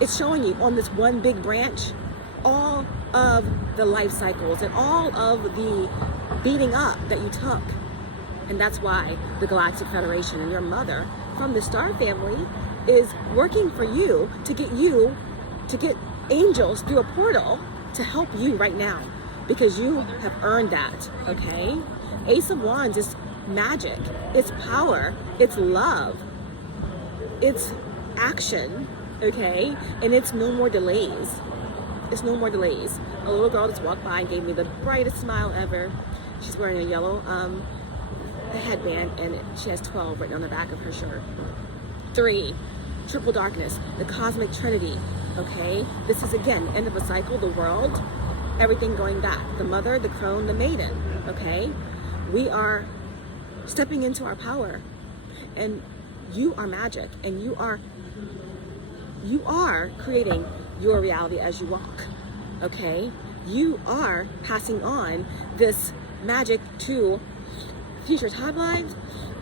It's showing you on this one big branch, all of the life cycles and all of the beating up that you took. And that's why the Galactic Federation and your mother from the Star family is working for you to get angels through a portal to help you right now, because you have earned that, okay? Ace of Wands is magic, it's power, it's love, it's action, okay? And it's no more delays. It's no more delays. A little girl just walked by and gave me the brightest smile ever. She's wearing a yellow headband, and she has 12 written on the back of her shirt. 3, triple darkness, the cosmic trinity, okay? This is, again, end of a cycle, the world, everything going back. The mother, the crone, the maiden, okay? We are stepping into our power, and you are magic, and you are creating your reality as you walk, okay? You are passing on this magic to future timelines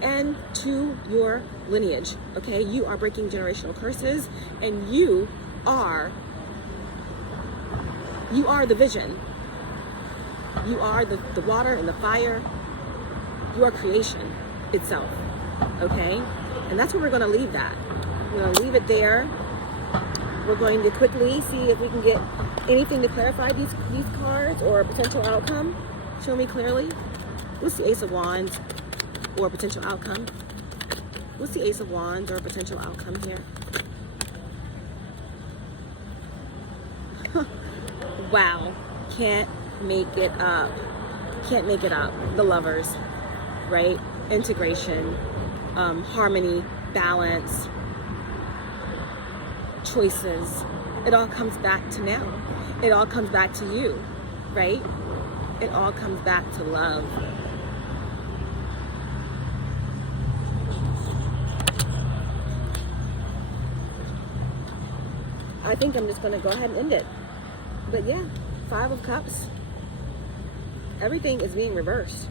and to your lineage, okay? You are breaking generational curses, and you are the vision. You are the water and the fire. You are creation itself, okay? And that's where we're gonna leave that. We're gonna leave it there. We're going to quickly see if we can get anything to clarify these cards or a potential outcome. Show me clearly. What's the Ace of Wands or a potential outcome? What's the Ace of Wands or a potential outcome here? Wow. Can't make it up. Can't make it up. The Lovers, right? Integration, harmony, balance, choices. It all comes back to now. It all comes back to you, right? It all comes back to love. I think I'm just going to go ahead and end it. But yeah, 5 of Cups. Everything is being reversed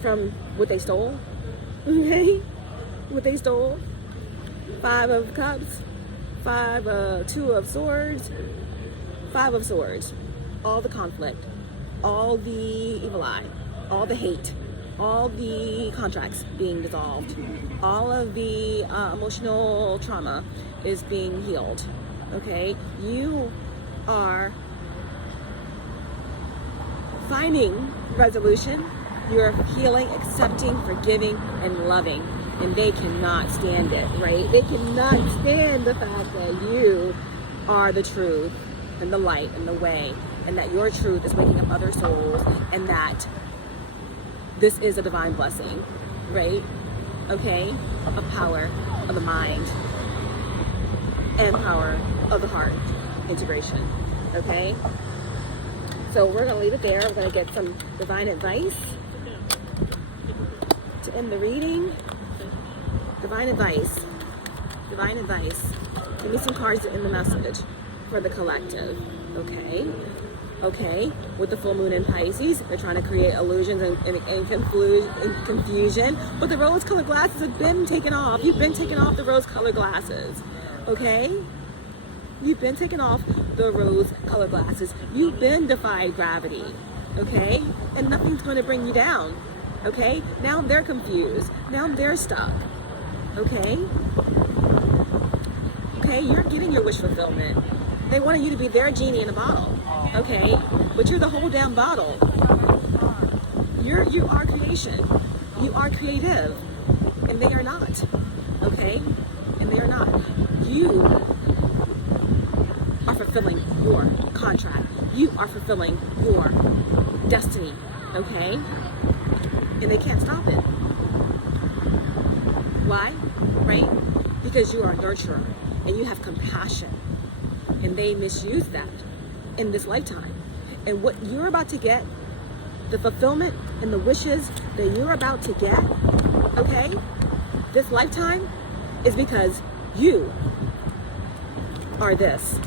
from what they stole. Okay? What they stole. 5 of Cups. 2 of Swords. 5 of Swords. All the conflict. All the evil eye. All the hate. All the contracts being dissolved. All of the emotional trauma is being healed. Okay? You are finding resolution. You're healing, accepting, forgiving, and loving. And they cannot stand it, right? They cannot stand the fact that you are the truth and the light and the way, and that your truth is waking up other souls, and that this is a divine blessing, right? Okay? Of power of the mind and power of the heart integration. Okay? So we're going to leave it there. We're going to get some divine advice to end the reading. Divine advice. Divine advice. Give me some cards to end the message for the collective. Okay? Okay? With the full moon in Pisces, they're trying to create illusions and confusion. But the rose-colored glasses have been taken off. You've been taking off the rose-colored glasses. Okay? You've been taking off the rose-colored glasses. You've been defied gravity. Okay? And nothing's going to bring you down. Okay? Now they're confused. Now they're stuck. Okay? Okay? You're getting your wish fulfillment. They wanted you to be their genie in a bottle. Okay? But you're the whole damn bottle. You are creation. You are creative. And they are not. Okay? And they are not. You are fulfilling your contract. You are fulfilling your destiny. Okay? And they can't stop it. Why? Right? Because you are a nurturer and you have compassion. And they misuse that in this lifetime. And what you're about to get, the fulfillment and the wishes that you're about to get, okay, this lifetime, is because you are this.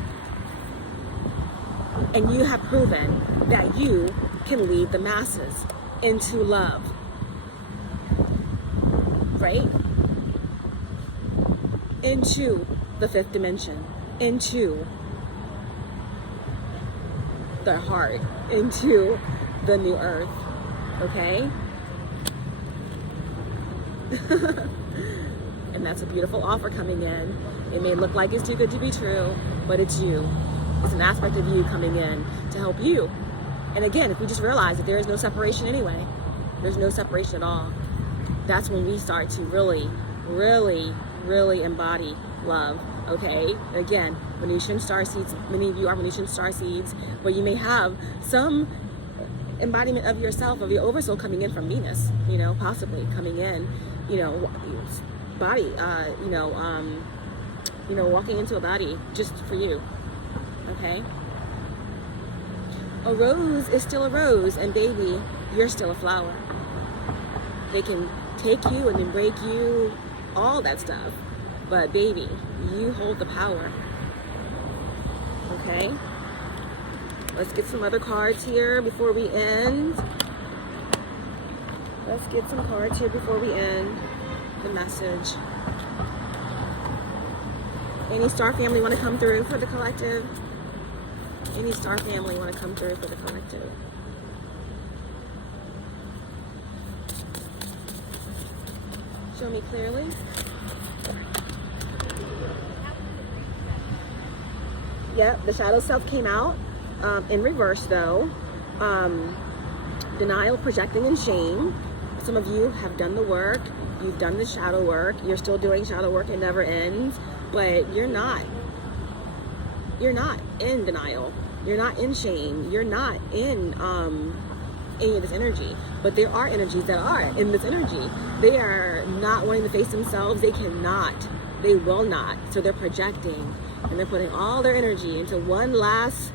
And you have proven that you can lead the masses into love. Right? Into the 5th dimension. Into their heart. Into the new earth. Okay? And that's a beautiful offer coming in. It may look like it's too good to be true, but it's you. It's an aspect of you coming in to help you. And again, if we just realize that there is no separation anyway, there's no separation at all, that's when we start to really, really, really embody love. Okay? Again, Venusian star seeds, many of you are Venusian star seeds, but you may have some embodiment of yourself, of your oversoul coming in from Venus, you know, possibly coming in, you know, body, walking into a body just for you. Okay? A rose is still a rose, and baby, you're still a flower. They can take you and then break you, all that stuff. But baby, you hold the power. Okay? Let's get some other cards here before we end. Let's get some cards here before we end the message. Any star family want to come through for the collective? Any star family want to come through for the collective? Show me clearly. Yep, the shadow self came out in reverse though. Denial, projecting, and shame. Some of you have done the work. You've done the shadow work. You're still doing shadow work. It never ends. But you're not in denial. You're not in shame. You're not in any of this energy. But there are energies that are in this energy. They are not wanting to face themselves. They cannot. They will not. So they're projecting. And they're putting all their energy into one last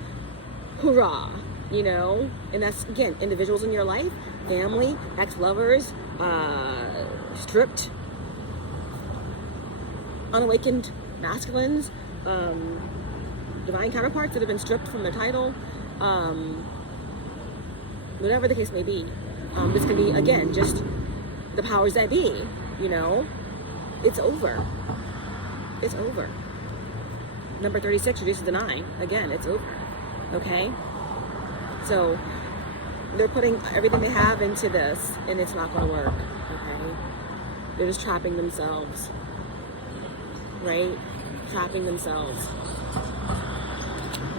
hurrah, you know? And that's, again, individuals in your life, family, ex-lovers, stripped, unawakened masculines, divine counterparts that have been stripped from their title, whatever the case may be. This can be, again, just the powers that be, you know? It's over. It's over. Number 36 reduces the 9. Again, it's over. Okay? So, they're putting everything they have into this, and it's not going to work. Okay? They're just trapping themselves. Right? Trapping themselves.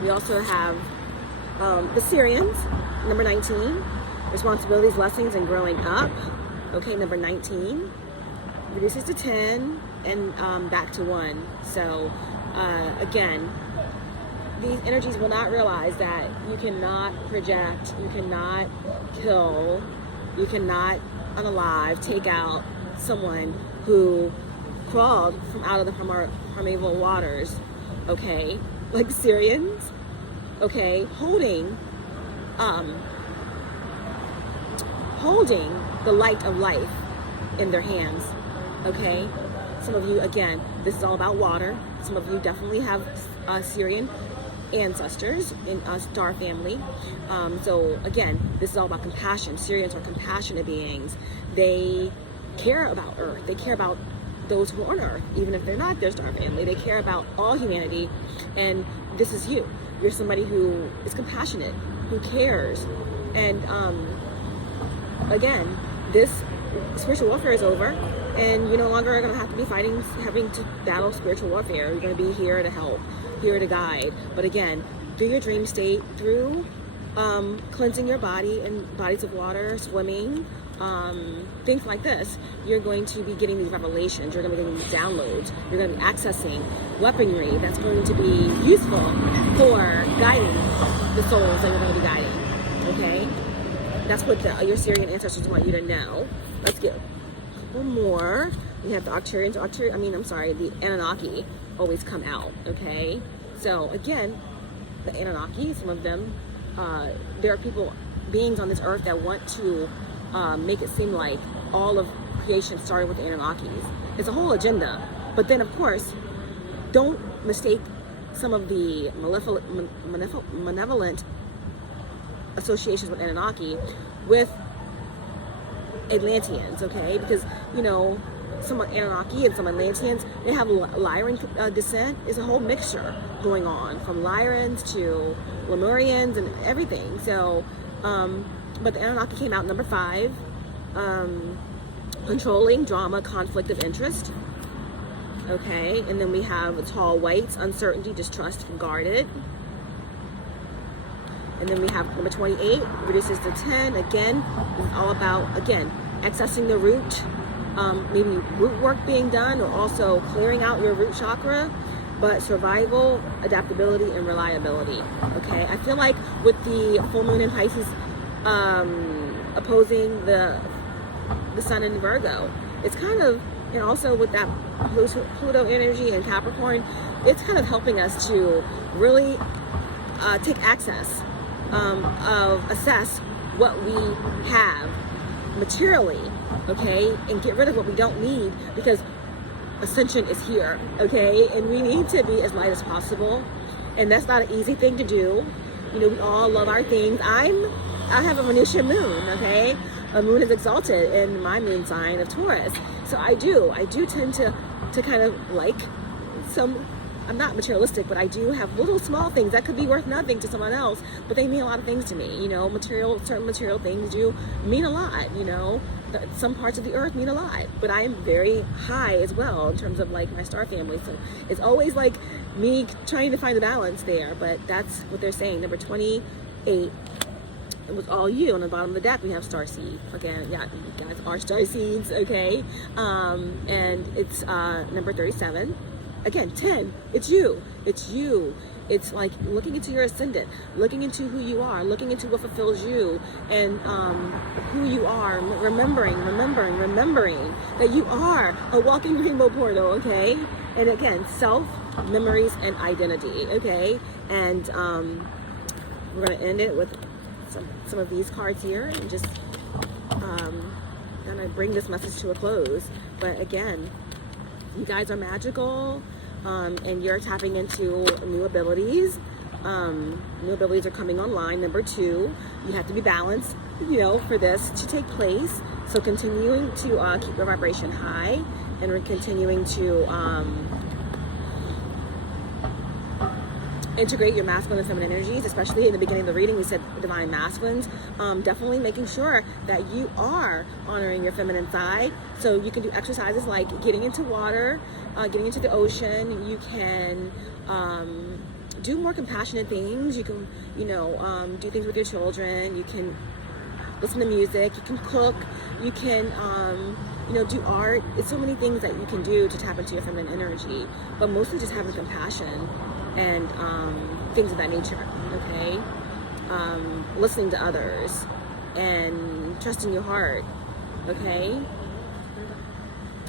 We also have the Syrians, number 19. Responsibilities, blessings, and growing up. Okay, number 19. Reduces to 10 and back to 1. So, again, these energies will not realize that you cannot project, you cannot kill, you cannot unalive, take out someone who crawled from out of the primeval waters, okay? Like Syrians, okay? Holding the light of life in their hands, okay? Some of you, again, this is all about water. Some of you definitely have Syrian ancestors in a star family. So again, this is all about compassion. Syrians are compassionate beings. They care about Earth. They care about those who are on Earth, even if they're not their star family. They care about all humanity. And this is you. You're somebody who is compassionate, who cares. And again, this spiritual warfare is over, and you no longer are going to have to be having to battle spiritual warfare. You're going to be here to help, here to guide. But again, through your dream state, through cleansing your body in bodies of water, swimming, things like this, you're going to be getting these revelations. You're going to be getting these downloads. You're going to be accessing weaponry that's going to be useful for guiding the souls that you're going to be guiding. Okay? That's what your Syrian ancestors want you to know. Let's get a couple more. We have the Arcturians. The Anunnaki always come out, okay? So again, the Anunnaki, some of them, there are beings on this earth that want to make it seem like all of creation started with the Anunnakis. It's a whole agenda. But then, of course, don't mistake some of the malevolent associations with Anunnaki with Atlanteans, okay? Because, you know, some Anunnaki and some Atlanteans, they have Lyran descent. It's a whole mixture going on, from Lyrans to Lemurians and everything. So, but the Anunnaki came out number 5. Controlling, drama, conflict of interest. Okay, and then we have tall whites, uncertainty, distrust, guarded. And then we have number 28, reduces to 10. Again, it's all about, again, accessing the root, maybe root work being done, or also clearing out your root chakra, but survival, adaptability, and reliability. Okay, I feel like with the full moon in Pisces opposing the sun in Virgo, it's kind of, and also with that Pluto energy in Capricorn, it's kind of helping us to really take access assess what we have materially, okay, and get rid of what we don't need, because Ascension is here, okay, and we need to be as light as possible, and that's not an easy thing to do. You know, we all love our things. I have a Venusian moon, okay, a moon is exalted in my moon sign of Taurus, so I do tend to kind of like some I'm not materialistic, but I do have little small things that could be worth nothing to someone else, but they mean a lot of things to me. You know, certain material things do mean a lot, you know. Some parts of the earth mean a lot, but I am very high as well in terms of like my star family. So it's always like me trying to find the balance there, but that's what they're saying. Number 28, it was all you. On the bottom of the deck, we have star seed. Again, yeah, you guys are star seeds, okay? And it's number 37. Again, 10, it's you. It's you. It's like looking into your ascendant, looking into who you are, looking into what fulfills you, and who you are, remembering that you are a walking rainbow portal, okay? And again, self, memories, and identity, okay? And we're gonna end it with some of these cards here, and just kind of bring this message to a close. But again, you guys are magical. And you're tapping into new abilities. New abilities are coming online. Number 2, you have to be balanced, you know, for this to take place. So continuing to keep your vibration high, and we're continuing to integrate your masculine and feminine energies, especially in the beginning of the reading, we said divine masculines. Definitely making sure that you are honoring your feminine side. So you can do exercises like getting into water, getting into the ocean. You can do more compassionate things. You can, you know, do things with your children. You can listen to music. You can cook. You can, you know, do art. It's so many things that you can do to tap into your feminine energy, but mostly just having compassion and things of that nature, okay? Listening to others and trusting your heart, okay?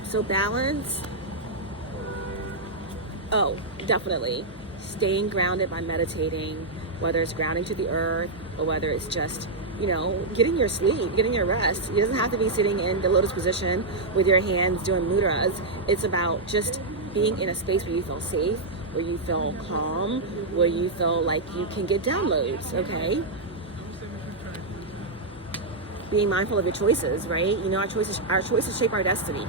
So balance. Oh, definitely. Staying grounded by meditating, whether it's grounding to the earth or whether it's just, you know, getting your sleep, getting your rest. It doesn't have to be sitting in the lotus position with your hands doing mudras. It's about just being in a space where you feel safe, where you feel calm, where you feel like you can get downloads, okay? Being mindful of your choices, right? You know, our choices shape our destiny,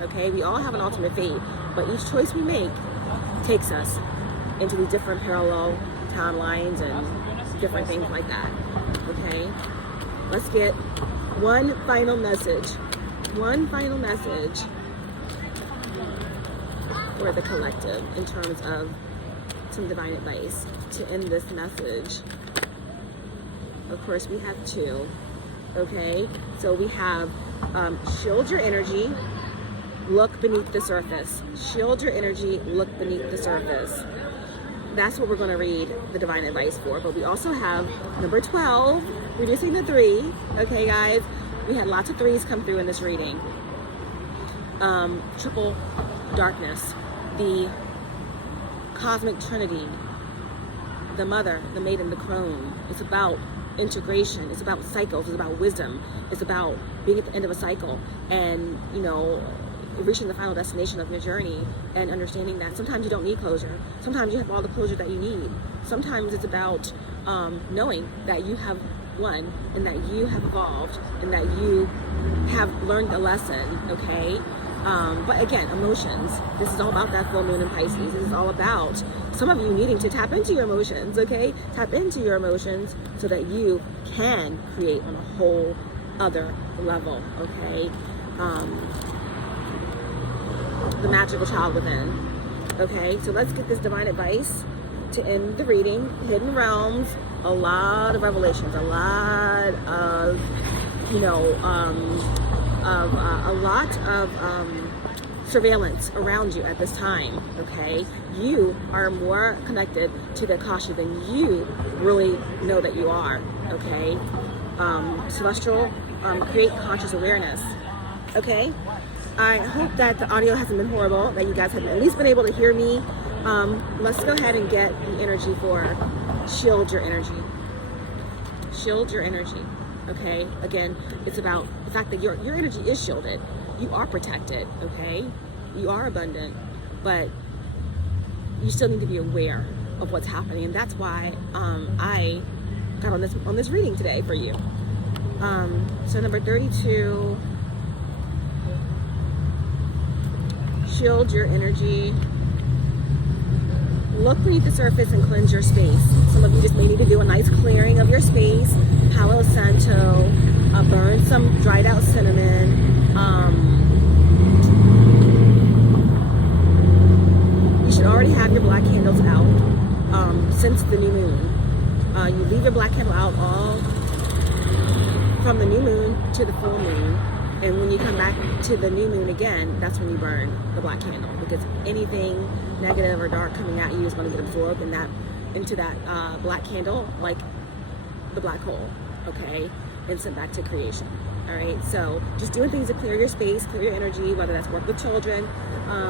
okay? We all have an ultimate fate, but each choice we make takes us into these different parallel timelines and different things like that, okay? Let's get one final message for the collective in terms of some divine advice to end this message. Of course, we have 2, okay? So we have shield your energy, look beneath the surface. Shield your energy, look beneath the surface. That's what we're going to read the divine advice for. But we also have number 12, reducing the 3. Okay, guys, we had lots of 3s come through in this reading. Triple darkness, the cosmic trinity, the mother, the maiden, the crone. It's about integration. It's about cycles. It's about wisdom. It's about being at the end of a cycle and, you know, reaching the final destination of your journey and understanding that sometimes you don't need closure. Sometimes you have all the closure that you need. Sometimes it's about knowing that you have won and that you have evolved and that you have learned a lesson, okay? But again, emotions. This is all about that full moon in Pisces. This is all about some of you needing to tap into your emotions, okay? Tap into your emotions so that you can create on a whole other level, okay? The magical child within. Okay, so let's get this divine advice to end the reading. Hidden realms, a lot of revelations, a lot of, you know, a lot of surveillance around you at this time. Okay, you are more connected to the Akasha than you really know that you are. Okay, celestial, create conscious awareness. Okay. I hope that the audio hasn't been horrible, that you guys have at least been able to hear me. Let's go ahead and get the energy for shield your energy. Shield your energy, okay? Again, it's about the fact that your energy is shielded. You are protected, okay? You are abundant, but you still need to be aware of what's happening. And that's why I got on this reading today for you. So number 32, shield your energy. look beneath the surface and cleanse your space. Some of you just may need to do a nice clearing of your space. Palo Santo, burn some dried out cinnamon. You should already have your black candles out since the new moon. You leave your black candle out all from the new moon to the full moon. And when you come back to the new moon again, that's when you burn the black candle, because anything negative or dark coming at you is going to get absorbed into that black candle, like the black hole, okay, and sent back to creation. All right, so just doing things to clear your space, clear your energy, whether that's work with children,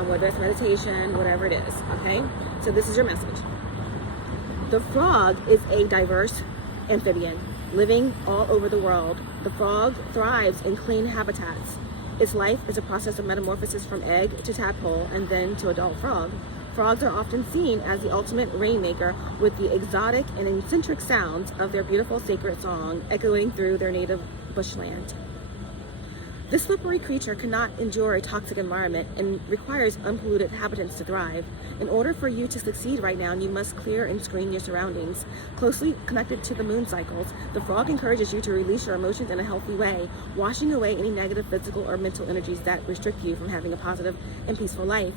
whether it's meditation, whatever it is, okay? So this is your message. The frog is a diverse amphibian living all over the world. The frog thrives in clean habitats. Its life is a process of metamorphosis from egg to tadpole and then to adult frog. Frogs are often seen as the ultimate rainmaker, with the exotic and eccentric sounds of their beautiful sacred song echoing through their native bushland. This slippery creature cannot endure a toxic environment and requires unpolluted habitats to thrive. In order for you to succeed right now, you must clear and screen your surroundings. Closely connected to the moon cycles, the frog encourages you to release your emotions in a healthy way, washing away any negative physical or mental energies that restrict you from having a positive and peaceful life.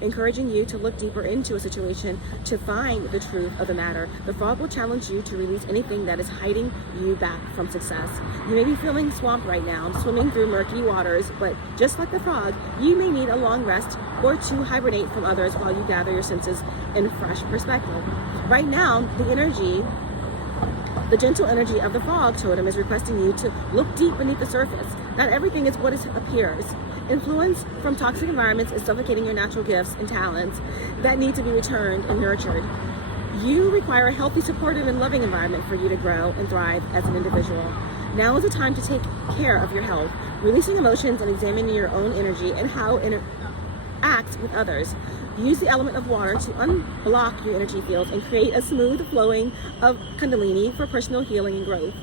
Encouraging you to look deeper into a situation to find the truth of the matter. The frog will challenge you to release anything that is hiding you back from success. You may be feeling swamped right now, swimming through murky waters, but just like the frog, you may need a long rest or to hibernate from others while you gather your senses in fresh perspective. Right now, the gentle energy of the frog totem is requesting you to look deep beneath the surface. Not everything is what it appears. Influence from toxic environments is suffocating your natural gifts and talents that need to be returned and nurtured. You require a healthy, supportive, and loving environment for you to grow and thrive as an individual. Now is the time to take care of your health, releasing emotions and examining your own energy and how it interacts with others. Use the element of water to unblock your energy fields and create a smooth flowing of Kundalini for personal healing and growth.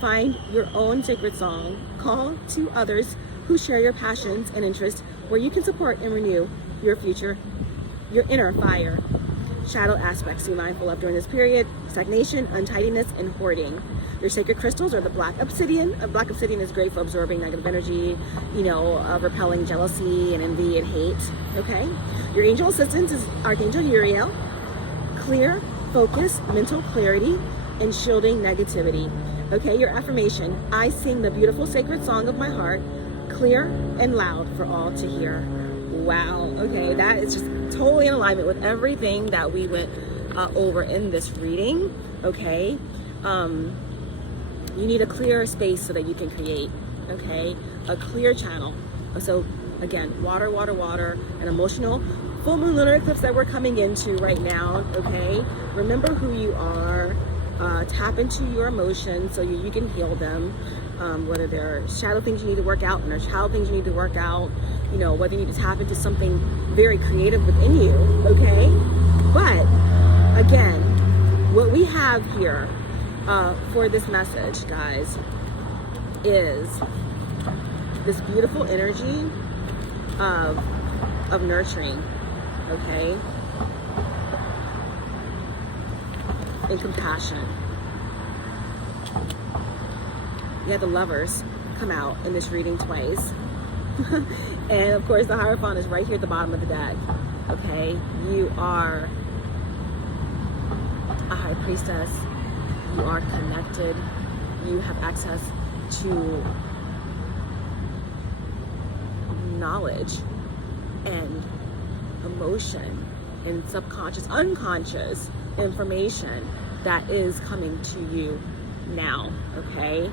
Find your own sacred song. Call to others who share your passions and interests, where you can support and renew your future, your inner fire. Shadow aspects to be mindful of during this period: stagnation, untidiness, and hoarding. Your sacred crystals are the black obsidian. Black obsidian is great for absorbing negative energy, repelling jealousy and envy and hate, okay? Your angel assistance is Archangel Uriel. Clear, focus, mental clarity, and shielding negativity. Okay, your affirmation: I sing the beautiful sacred song of my heart, clear and loud for all to hear. Wow, okay, that is just totally in alignment with everything that we went over in this reading, okay? You need a clear space so that you can create, okay? A clear channel. So again, water, an emotional full moon lunar eclipse that we're coming into right now, okay? Remember who you are. Tap into your emotions so you can heal them, whether they're shadow things you need to work out and there's child things you need to work out, whether you need to tap into something very creative within you, okay? But again, what we have here for this message, guys, is this beautiful energy of nurturing, okay? And compassion. You had the Lovers come out in this reading twice. And of course the Hierophant is right here at the bottom of the deck. Okay, you are a high priestess. You are connected. You have access to knowledge and emotion and subconscious, unconscious information that is coming to you now, okay?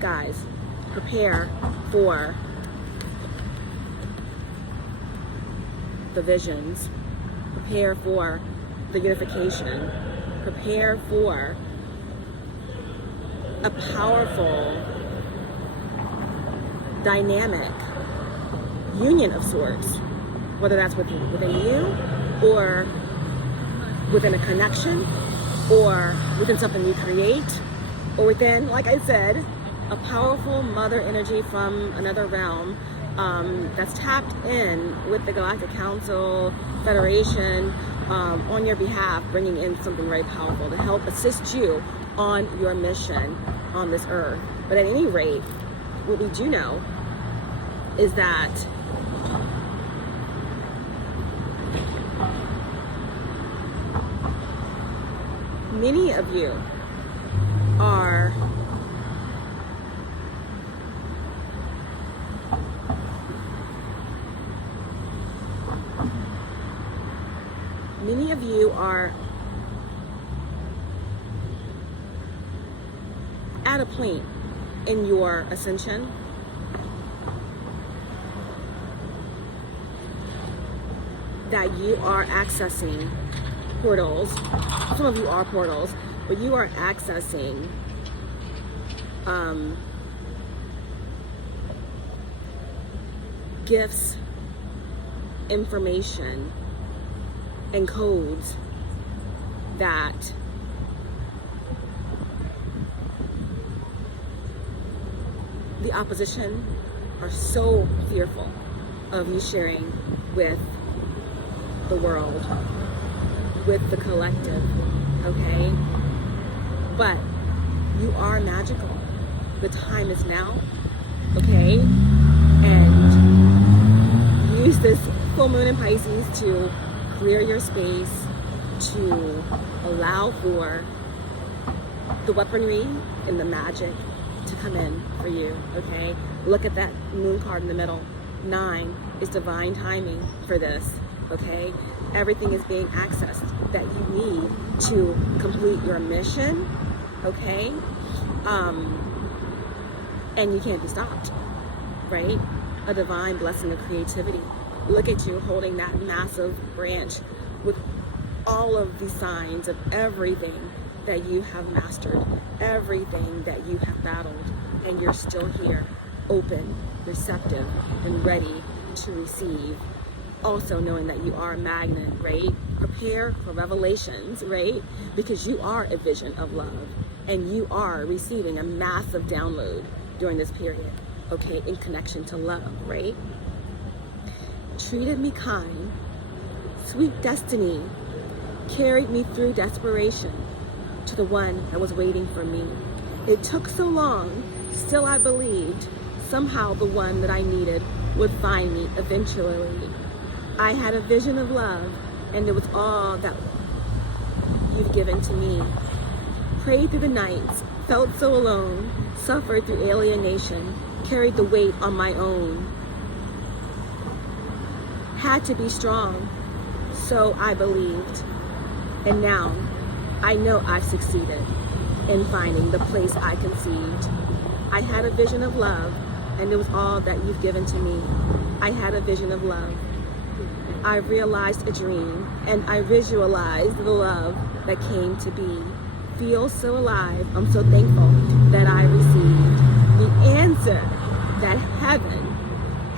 Guys, prepare for the visions, prepare for the unification, prepare for a powerful, dynamic union of sorts, whether that's within you or within a connection or within something you create or within, like I said, a powerful mother energy from another realm that's tapped in with the Galactic Council, Federation, on your behalf, bringing in something very powerful to help assist you on your mission on this earth. But at any rate, what we do know is that many of you are at a point in your ascension that you are accessing portals. Some of you are portals, but you are accessing gifts, information, and codes that the opposition are so fearful of you sharing with the world, with the collective, okay? But you are magical. The time is now, okay? And use this full moon in Pisces to clear your space, to allow for the weaponry and the magic to come in for you, okay? Look at that moon card in the middle. 9 is divine timing for this, okay? Everything is being accessed that you need to complete your mission, okay? And you can't be stopped, right? A divine blessing of creativity. Look at you holding that massive branch with all of the signs of everything that you have mastered, everything that you have battled, and you're still here, open, receptive, and ready to receive. Also knowing that you are a magnet, right? Prepare for revelations, right? Because you are a vision of love, and you are receiving a massive download during this period, okay, in connection to love, right? Treated me kind, sweet destiny carried me through desperation to the one that was waiting for me. It took so long, still I believed somehow the one that I needed would find me eventually. I had a vision of love, and it was all that you've given to me. Prayed through the nights, felt so alone, suffered through alienation, carried the weight on my own. Had to be strong, so I believed. And now, I know I've succeeded in finding the place I conceived. I had a vision of love, and it was all that you've given to me. I had a vision of love. I realized a dream, and I visualized the love that came to be. Feel so alive. I'm so thankful that I received the answer that heaven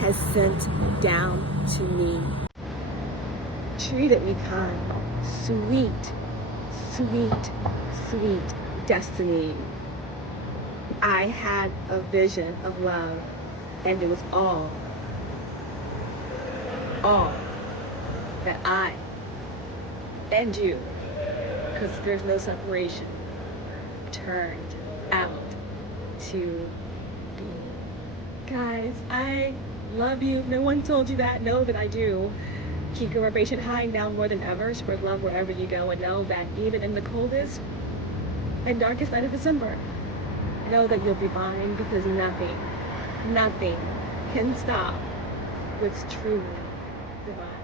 has sent down to me. Treated me kind, sweet, sweet, sweet destiny. I had a vision of love, and it was all that I and you, because there's no separation, turned out to be. Guys, I love you. No one told you that. Know that I do. Keep your vibration high now more than ever. Spread love wherever you go, and know that even in the coldest and darkest night of December, know that you'll be fine, because nothing can stop what's truly divine.